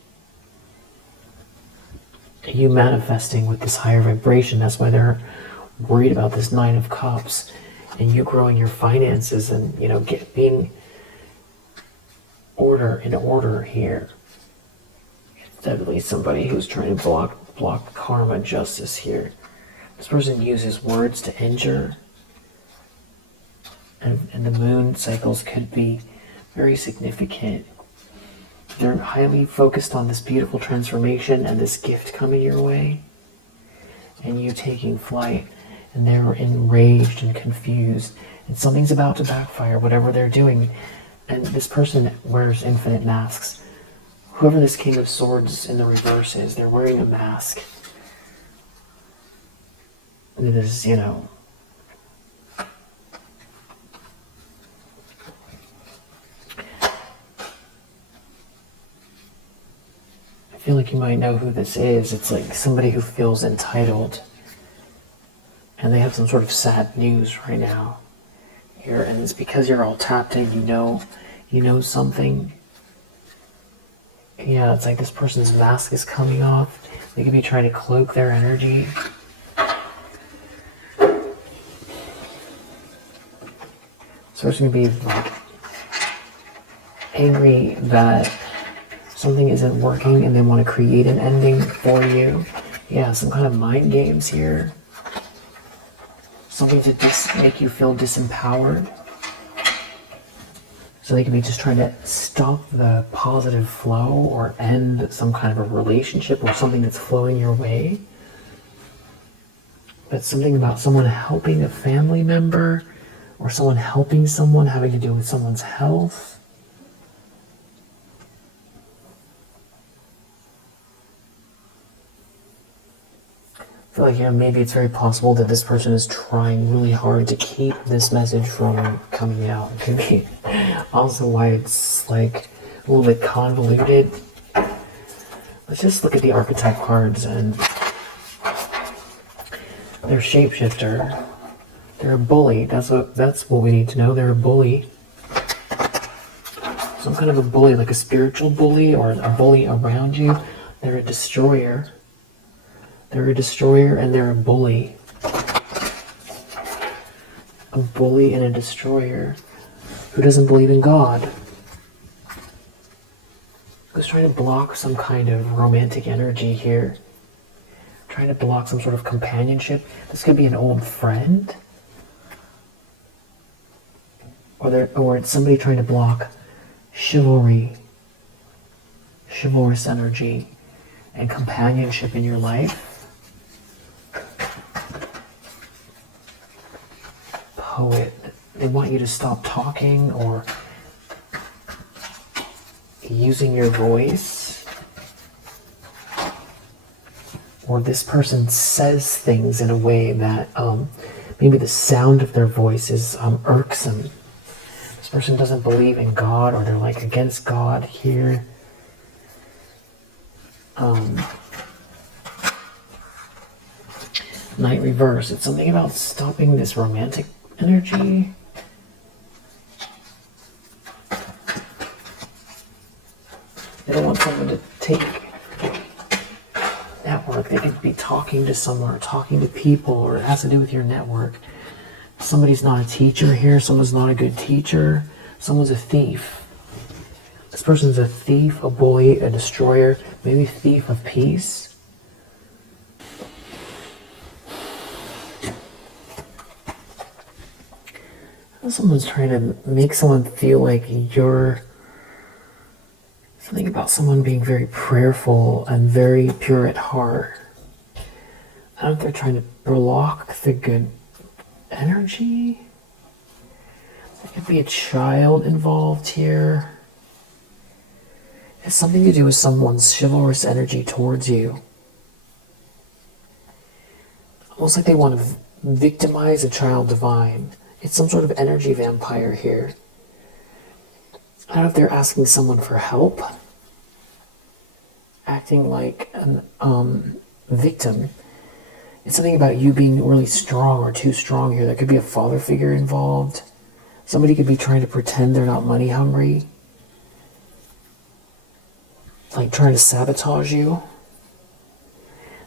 You manifesting with this higher vibration. That's why they're worried about this 9 of Cups and you growing your finances and, being in order here. Definitely somebody who's trying to block karma justice here. This person uses words to injure. And the moon cycles could be very significant. They're highly focused on this beautiful transformation and this gift coming your way, and you taking flight, and they're enraged and confused, and something's about to backfire, whatever they're doing. And this person wears infinite masks. Whoever this King of Swords in the reverse is, they're wearing a mask. And it is, you know, I feel like you might know who this is. It's like somebody who feels entitled, and they have some sort of sad news right now here, and it's because you're all tapped in. You know something. Yeah, it's like this person's mask is coming off. They could be trying to cloak their energy. So it's going to be like angry that something isn't working and they want to create an ending for you. Yeah, some kind of mind games here. Something to make you feel disempowered. So they could be just trying to stop the positive flow or end some kind of a relationship or something that's flowing your way. But something about someone helping a family member or someone helping someone having to do with someone's health. I feel like, you know, maybe it's very possible that this person is trying really hard to keep this message from coming out. It could be also why it's like a little bit convoluted. Let's just look at the archetype cards, and they're shapeshifter. They're a bully. That's what we need to know. They're a bully. Some kind of a bully, like a spiritual bully or a bully around you. They're a destroyer. They're a destroyer and they're a bully. A bully and a destroyer who doesn't believe in God. Who's trying to block some kind of romantic energy here. Trying to block some sort of companionship. This could be an old friend. Or it's somebody trying to block chivalry, chivalrous energy, and companionship in your life. Poet. They want you to stop talking or using your voice. Or this person says things in a way that maybe the sound of their voice is irksome. This person doesn't believe in God, or they're like against God here. Knight reverse. It's something about stopping this romantic energy. They don't want someone to take network. They could be talking to someone or talking to people, or it has to do with your network. Somebody's not a teacher here. Someone's not a good teacher. Someone's a thief. This person's a thief, a bully, a destroyer, maybe a thief of peace. Someone's trying to make someone feel like you're something about someone being very prayerful and very pure at heart. I don't know if they're trying to block the good energy. There could be a child involved here. It has something to do with someone's chivalrous energy towards you. Almost like they want to victimize a child divine. It's some sort of energy vampire here. I don't know if they're asking someone for help, acting like a victim. It's something about you being really strong or too strong here. There could be a father figure involved. Somebody could be trying to pretend they're not money hungry. Like trying to sabotage you.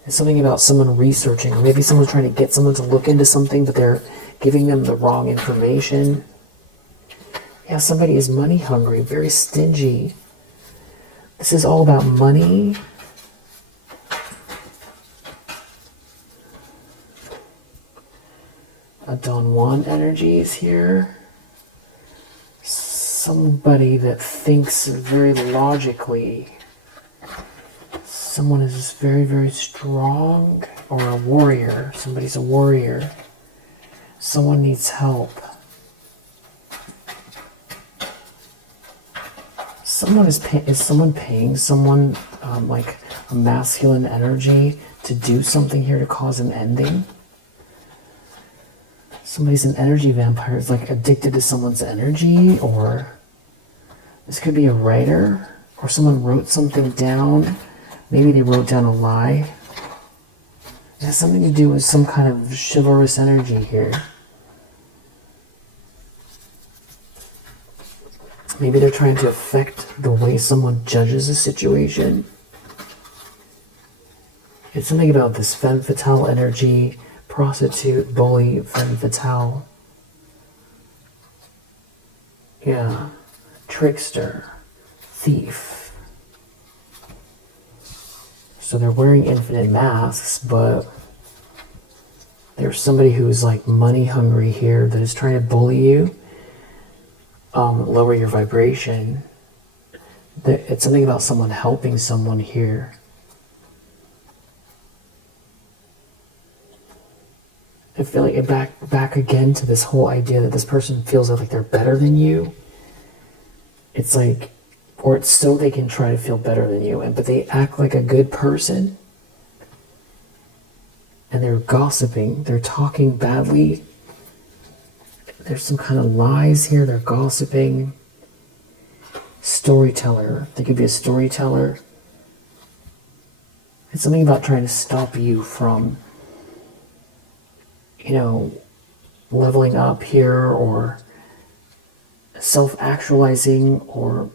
There's something about someone researching, or maybe someone's trying to get someone to look into something, but they're giving them the wrong information. Yeah, somebody is money hungry, very stingy. This is all about money. A Don Juan energy is here. somebody that thinks very logically. Someone is very, very strong, or a warrior. Somebody's a warrior. Someone needs help. Is someone paying someone like a masculine energy to do something here to cause an ending? Somebody's an energy vampire, is like addicted to someone's energy, or this could be a writer, or someone wrote something down. Maybe they wrote down a lie. It has something to do with some kind of chivalrous energy here. Maybe they're trying to affect the way someone judges a situation. It's something about this femme fatale energy, prostitute, bully, femme fatale. Yeah. Trickster, thief. So they're wearing infinite masks, but there's somebody who's like money hungry here that is trying to bully you. Lower your vibration. It's something about someone helping someone here. I feel like back again to this whole idea that this person feels like they're better than you. It's like, or it's so they can try to feel better than you, but they act like a good person. And they're gossiping, they're talking badly. There's some kind of lies here, they're gossiping. Storyteller, they could be a storyteller. It's something about trying to stop you from, leveling up here, or self-actualizing, or,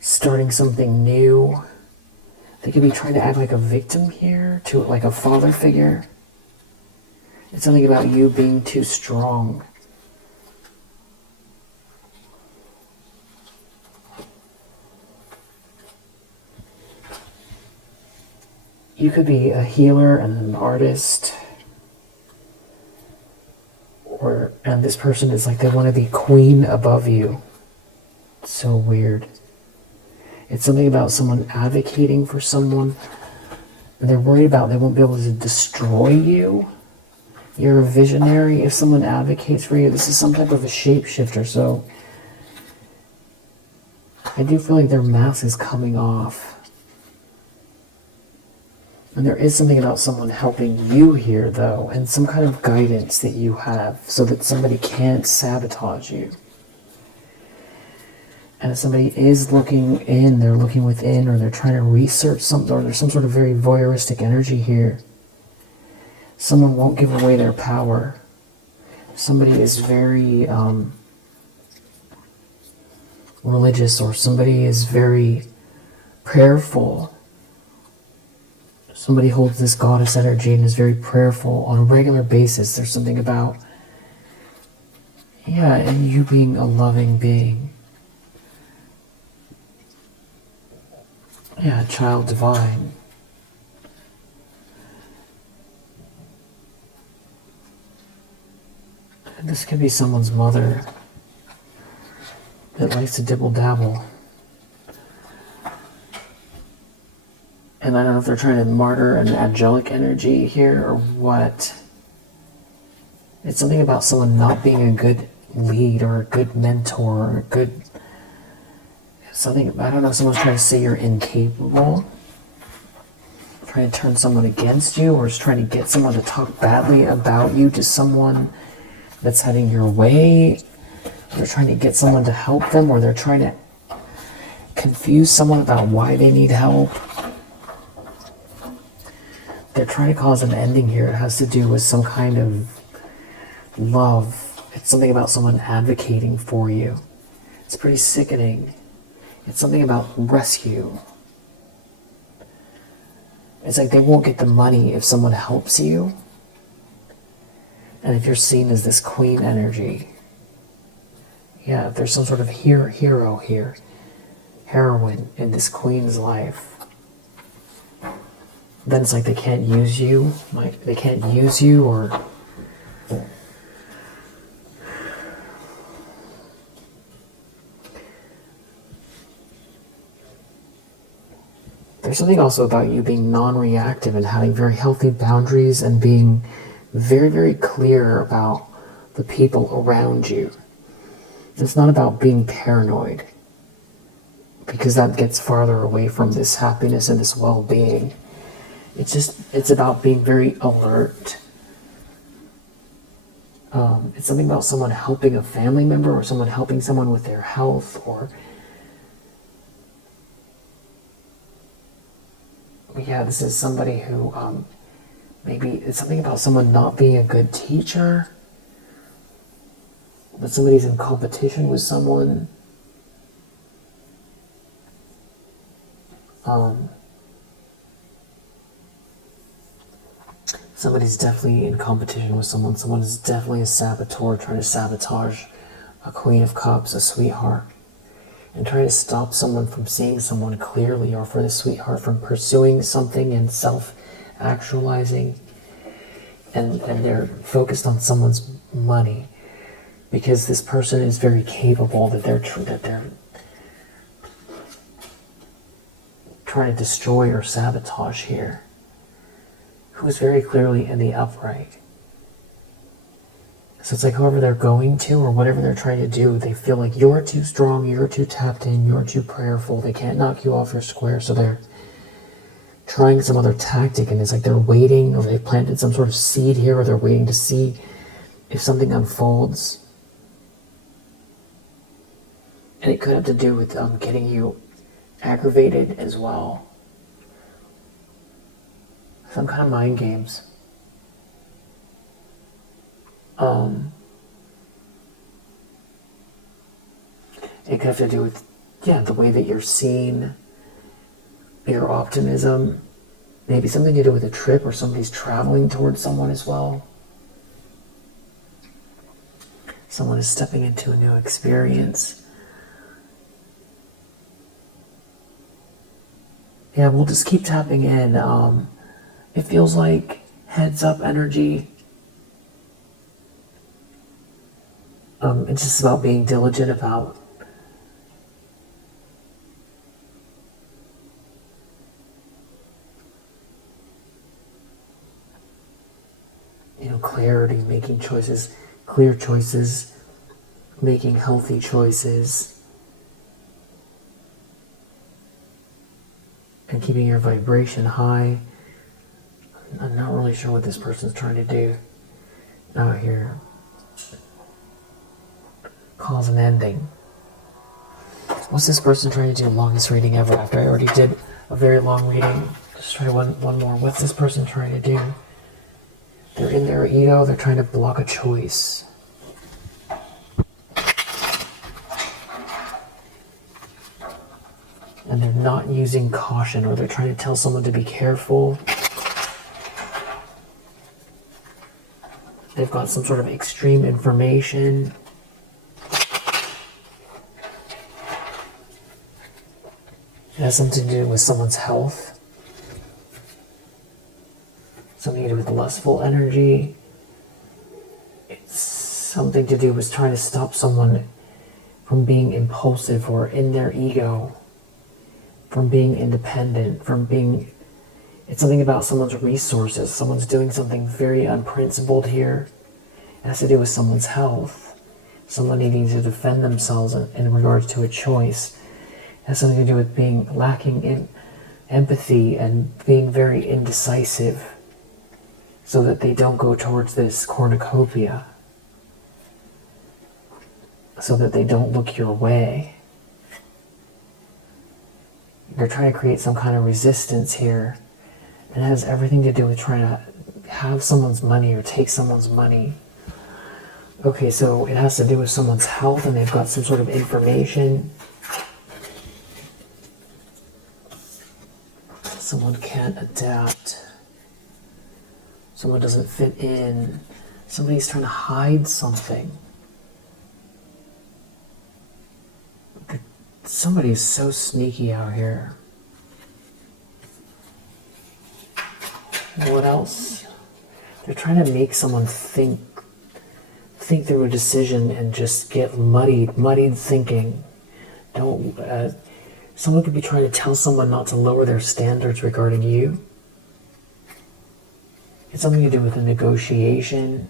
starting something new. They could be trying to act like a victim here, to like a father figure. It's something about you being too strong. You could be a healer and an artist. And this person is like, they want to be queen above you. It's so weird. It's something about someone advocating for someone. And they're worried about they won't be able to destroy you. You're a visionary. If someone advocates for you, this is some type of a shapeshifter. So I do feel like their mask is coming off. And there is something about someone helping you here, though, and some kind of guidance that you have so that somebody can't sabotage you. And if somebody is looking in, they're looking within, or they're trying to research something, or there's some sort of very voyeuristic energy here. Someone won't give away their power. Somebody is very religious, or somebody is very prayerful. Somebody holds this goddess energy and is very prayerful on a regular basis. There's something about, and you being a loving being. Yeah, child divine. And this could be someone's mother that likes to dibble-dabble. And I don't know if they're trying to martyr an angelic energy here or what. It's something about someone not being a good lead or a good mentor or a good... something, I don't know, someone's trying to say you're incapable. Trying to turn someone against you, or is trying to get someone to talk badly about you to someone that's heading your way. They're trying to get someone to help them, or they're trying to confuse someone about why they need help. They're trying to cause an ending here. It has to do with some kind of love. It's something about someone advocating for you. It's pretty sickening. It's something about rescue. It's like they won't get the money if someone helps you. And if you're seen as this queen energy. Yeah, if there's some sort of hero here. Heroine in this queen's life. Then it's like they can't use you. Like they can't use you, or There's something also about you being non-reactive and having very healthy boundaries and being very, very clear about the people around you. It's not about being paranoid, because that gets farther away from this happiness and this well-being. It's about being very alert. It's something about someone helping a family member or someone helping someone with their health, or yeah, this is somebody who maybe it's something about someone not being a good teacher, but somebody's in competition with someone. Somebody's definitely in competition with someone. Someone is definitely a saboteur, trying to sabotage a Queen of Cups, a sweetheart, and trying to stop someone from seeing someone clearly, or for the sweetheart from pursuing something and self-actualizing. And they're focused on someone's money, because this person is very capable, that they're trying to destroy or sabotage here, who is very clearly in the upright. So it's like whoever they're going to or whatever they're trying to do, they feel like you're too strong, you're too tapped in, you're too prayerful, they can't knock you off your square, so they're trying some other tactic, and it's like they're waiting, or they've planted some sort of seed here, or they're waiting to see if something unfolds. And it could have to do with getting you aggravated as well. Some kind of mind games. It could have to do with, the way that you're seen, your optimism, maybe something to do with a trip, or somebody's traveling towards someone as well. Someone is stepping into a new experience. Yeah, we'll just keep tapping in. It feels like heads up energy. It's just about being diligent about clarity, making choices, clear choices, making healthy choices, and keeping your vibration high. I'm not really sure what this person's trying to do out here. Cause an ending. What's this person trying to do? Longest reading ever. After I already did a very long reading, let's try one more. What's this person trying to do? They're in their ego. They're trying to block a choice. And they're not using caution, or they're trying to tell someone to be careful. They've got some sort of extreme information. It has something to do with someone's health. Something to do with lustful energy. It's something to do with trying to stop someone from being impulsive or in their ego, from being independent, it's something about someone's resources. Someone's doing something very unprincipled here. It has to do with someone's health. Someone needing to defend themselves in regards to a choice. It has something to do with being lacking in empathy and being very indecisive, so that they don't go towards this cornucopia, so that they don't look your way. They're trying to create some kind of resistance here. It has everything to do with trying to have someone's money or take someone's money. Okay, so it has to do with someone's health, and they've got some sort of information. Someone can't adapt. Someone doesn't fit in. Somebody's trying to hide something. Somebody's so sneaky out here. What else? They're trying to make someone think through a decision and just get muddied thinking. Someone could be trying to tell someone not to lower their standards regarding you. It's something to do with a negotiation.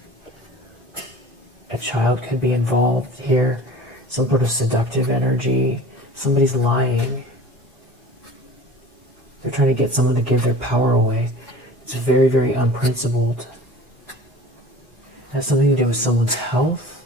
A child could be involved here. Some sort of seductive energy. Somebody's lying. They're trying to get someone to give their power away. It's very, very unprincipled. It has something to do with someone's health.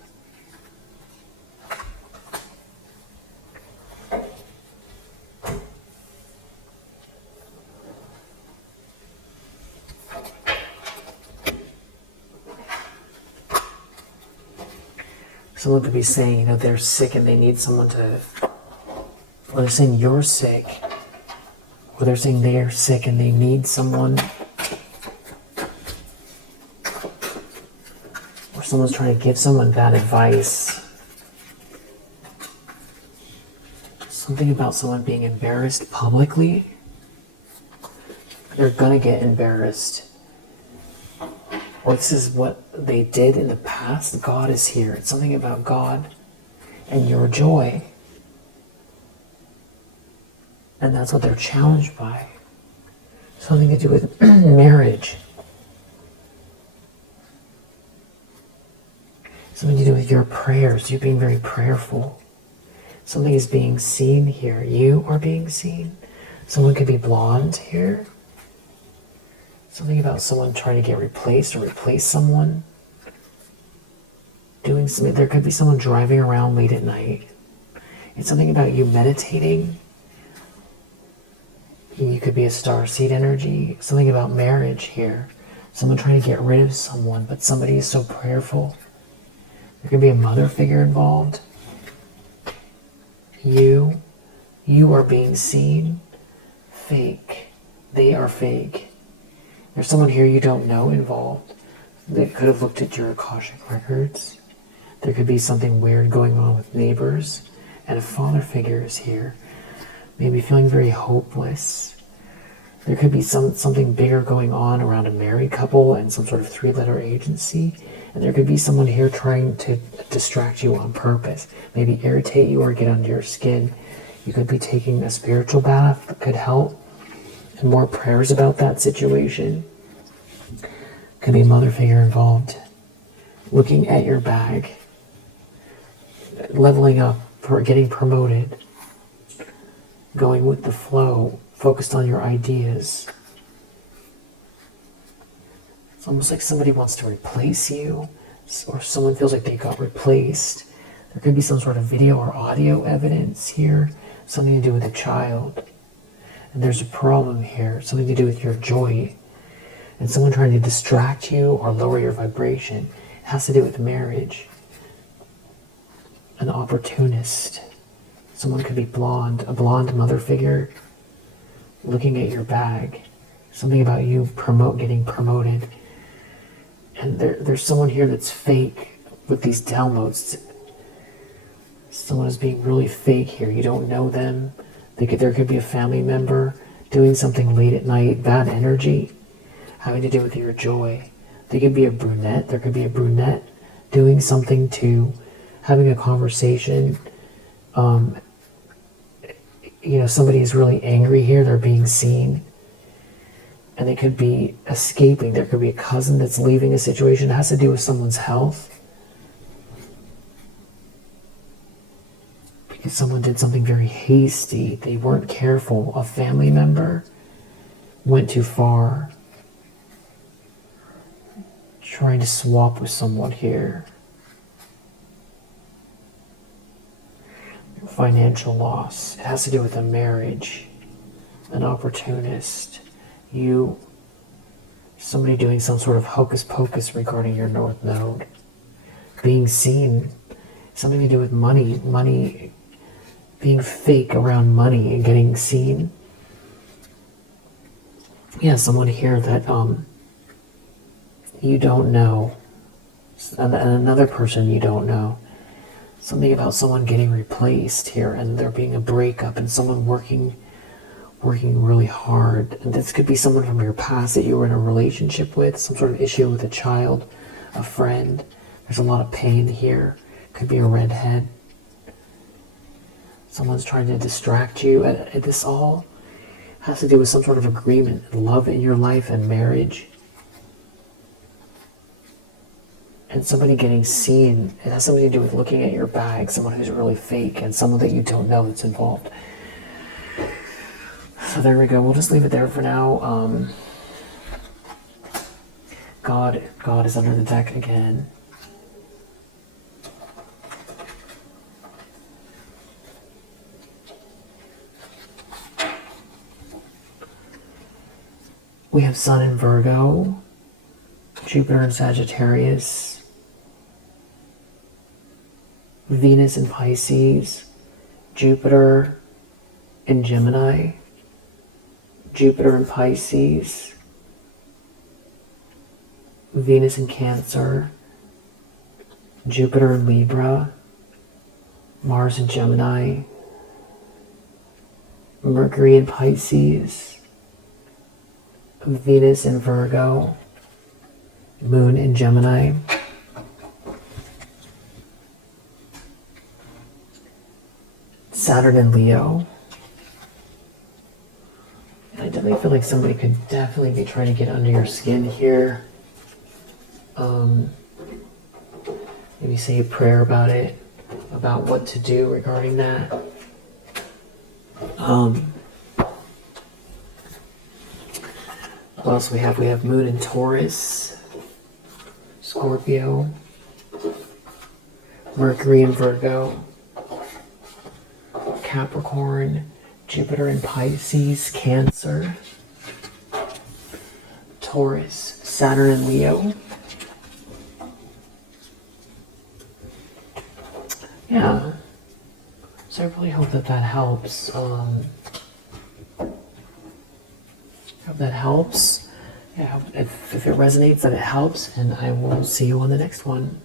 Someone could be saying, you know, they're sick and they need someone to, or they're saying you're sick, or they're saying they're sick and they need someone, or someone's trying to give someone bad advice. Something about someone being embarrassed publicly. They're gonna get embarrassed. Or this is what they did in the past. God is here. It's something about God and your joy. And that's what they're challenged by. Something to do with marriage. Something to do with your prayers, you being very prayerful. Something is being seen here. You are being seen. Someone could be blonde here. Something about someone trying to get replaced or replace someone. Doing something. There could be someone driving around late at night. It's something about you meditating. You could be a starseed energy. Something about marriage here. Someone trying to get rid of someone, but somebody is so prayerful. There could be a mother figure involved. You are being seen. Fake. They are fake. There's someone here you don't know involved. They could have looked at your Akashic records. There could be something weird going on with neighbors. And a father figure is here. Maybe feeling very hopeless. There could be something bigger going on around a married couple and some sort of 3-letter agency. And there could be someone here trying to distract you on purpose. Maybe irritate you or get under your skin. You could be taking a spiritual bath that could help. And more prayers about that situation. Could be a mother figure involved. Looking at your bag. Leveling up, for getting promoted. Going with the flow. Focused on your ideas. It's almost like somebody wants to replace you. Or someone feels like they got replaced. There could be some sort of video or audio evidence here. Something to do with a child. And there's a problem here, something to do with your joy, and someone trying to distract you or lower your vibration. It has to do with marriage. An opportunist. Someone could be blonde, a blonde mother figure, looking at your bag. Something about you getting promoted. And there's someone here that's fake with these downloads. Someone is being really fake here. You don't know them. There could be a family member doing something late at night, bad energy, having to do with your joy. They could be a brunette. There could be a brunette doing something to, having a conversation. You know, somebody is really angry here. They're being seen. And they could be escaping. There could be a cousin that's leaving a situation. It has to do with someone's health. Because someone did something very hasty. They weren't careful. A family member went too far. Trying to swap with someone here. Financial loss. It has to do with a marriage. An opportunist. Somebody doing some sort of hocus pocus regarding your North Node. Being seen. Something to do with money. Money. Being fake around money and getting seen. Yeah, someone here that you don't know. And another person you don't know. Something about someone getting replaced here and there being a breakup and someone working really hard. And this could be someone from your past that you were in a relationship with, some sort of issue with a child, a friend. There's a lot of pain here. Could be a redhead. Someone's trying to distract you. And this all has to do with some sort of agreement, love in your life and marriage. And somebody getting seen. It has something to do with looking at your bag, someone who's really fake and someone that you don't know that's involved. So there we go. We'll just leave it there for now. God is under the deck again. We have Sun in Virgo, Jupiter in Sagittarius, Venus in Pisces, Jupiter in Gemini, Jupiter in Pisces, Venus in Cancer, Jupiter in Libra, Mars in Gemini, Mercury in Pisces, Venus in Virgo, Moon in Gemini, Saturn in Leo. And I definitely feel like somebody could definitely be trying to get under your skin here. Maybe say a prayer about it, about what to do regarding that. What else we have? We have Moon in Taurus, Scorpio, Mercury in Virgo, Capricorn, Jupiter in Pisces, Cancer, Taurus, Saturn in Leo. Yeah. So I really hope that helps. Hope that helps. Yeah, if it resonates, that it helps, and I will see you on the next one.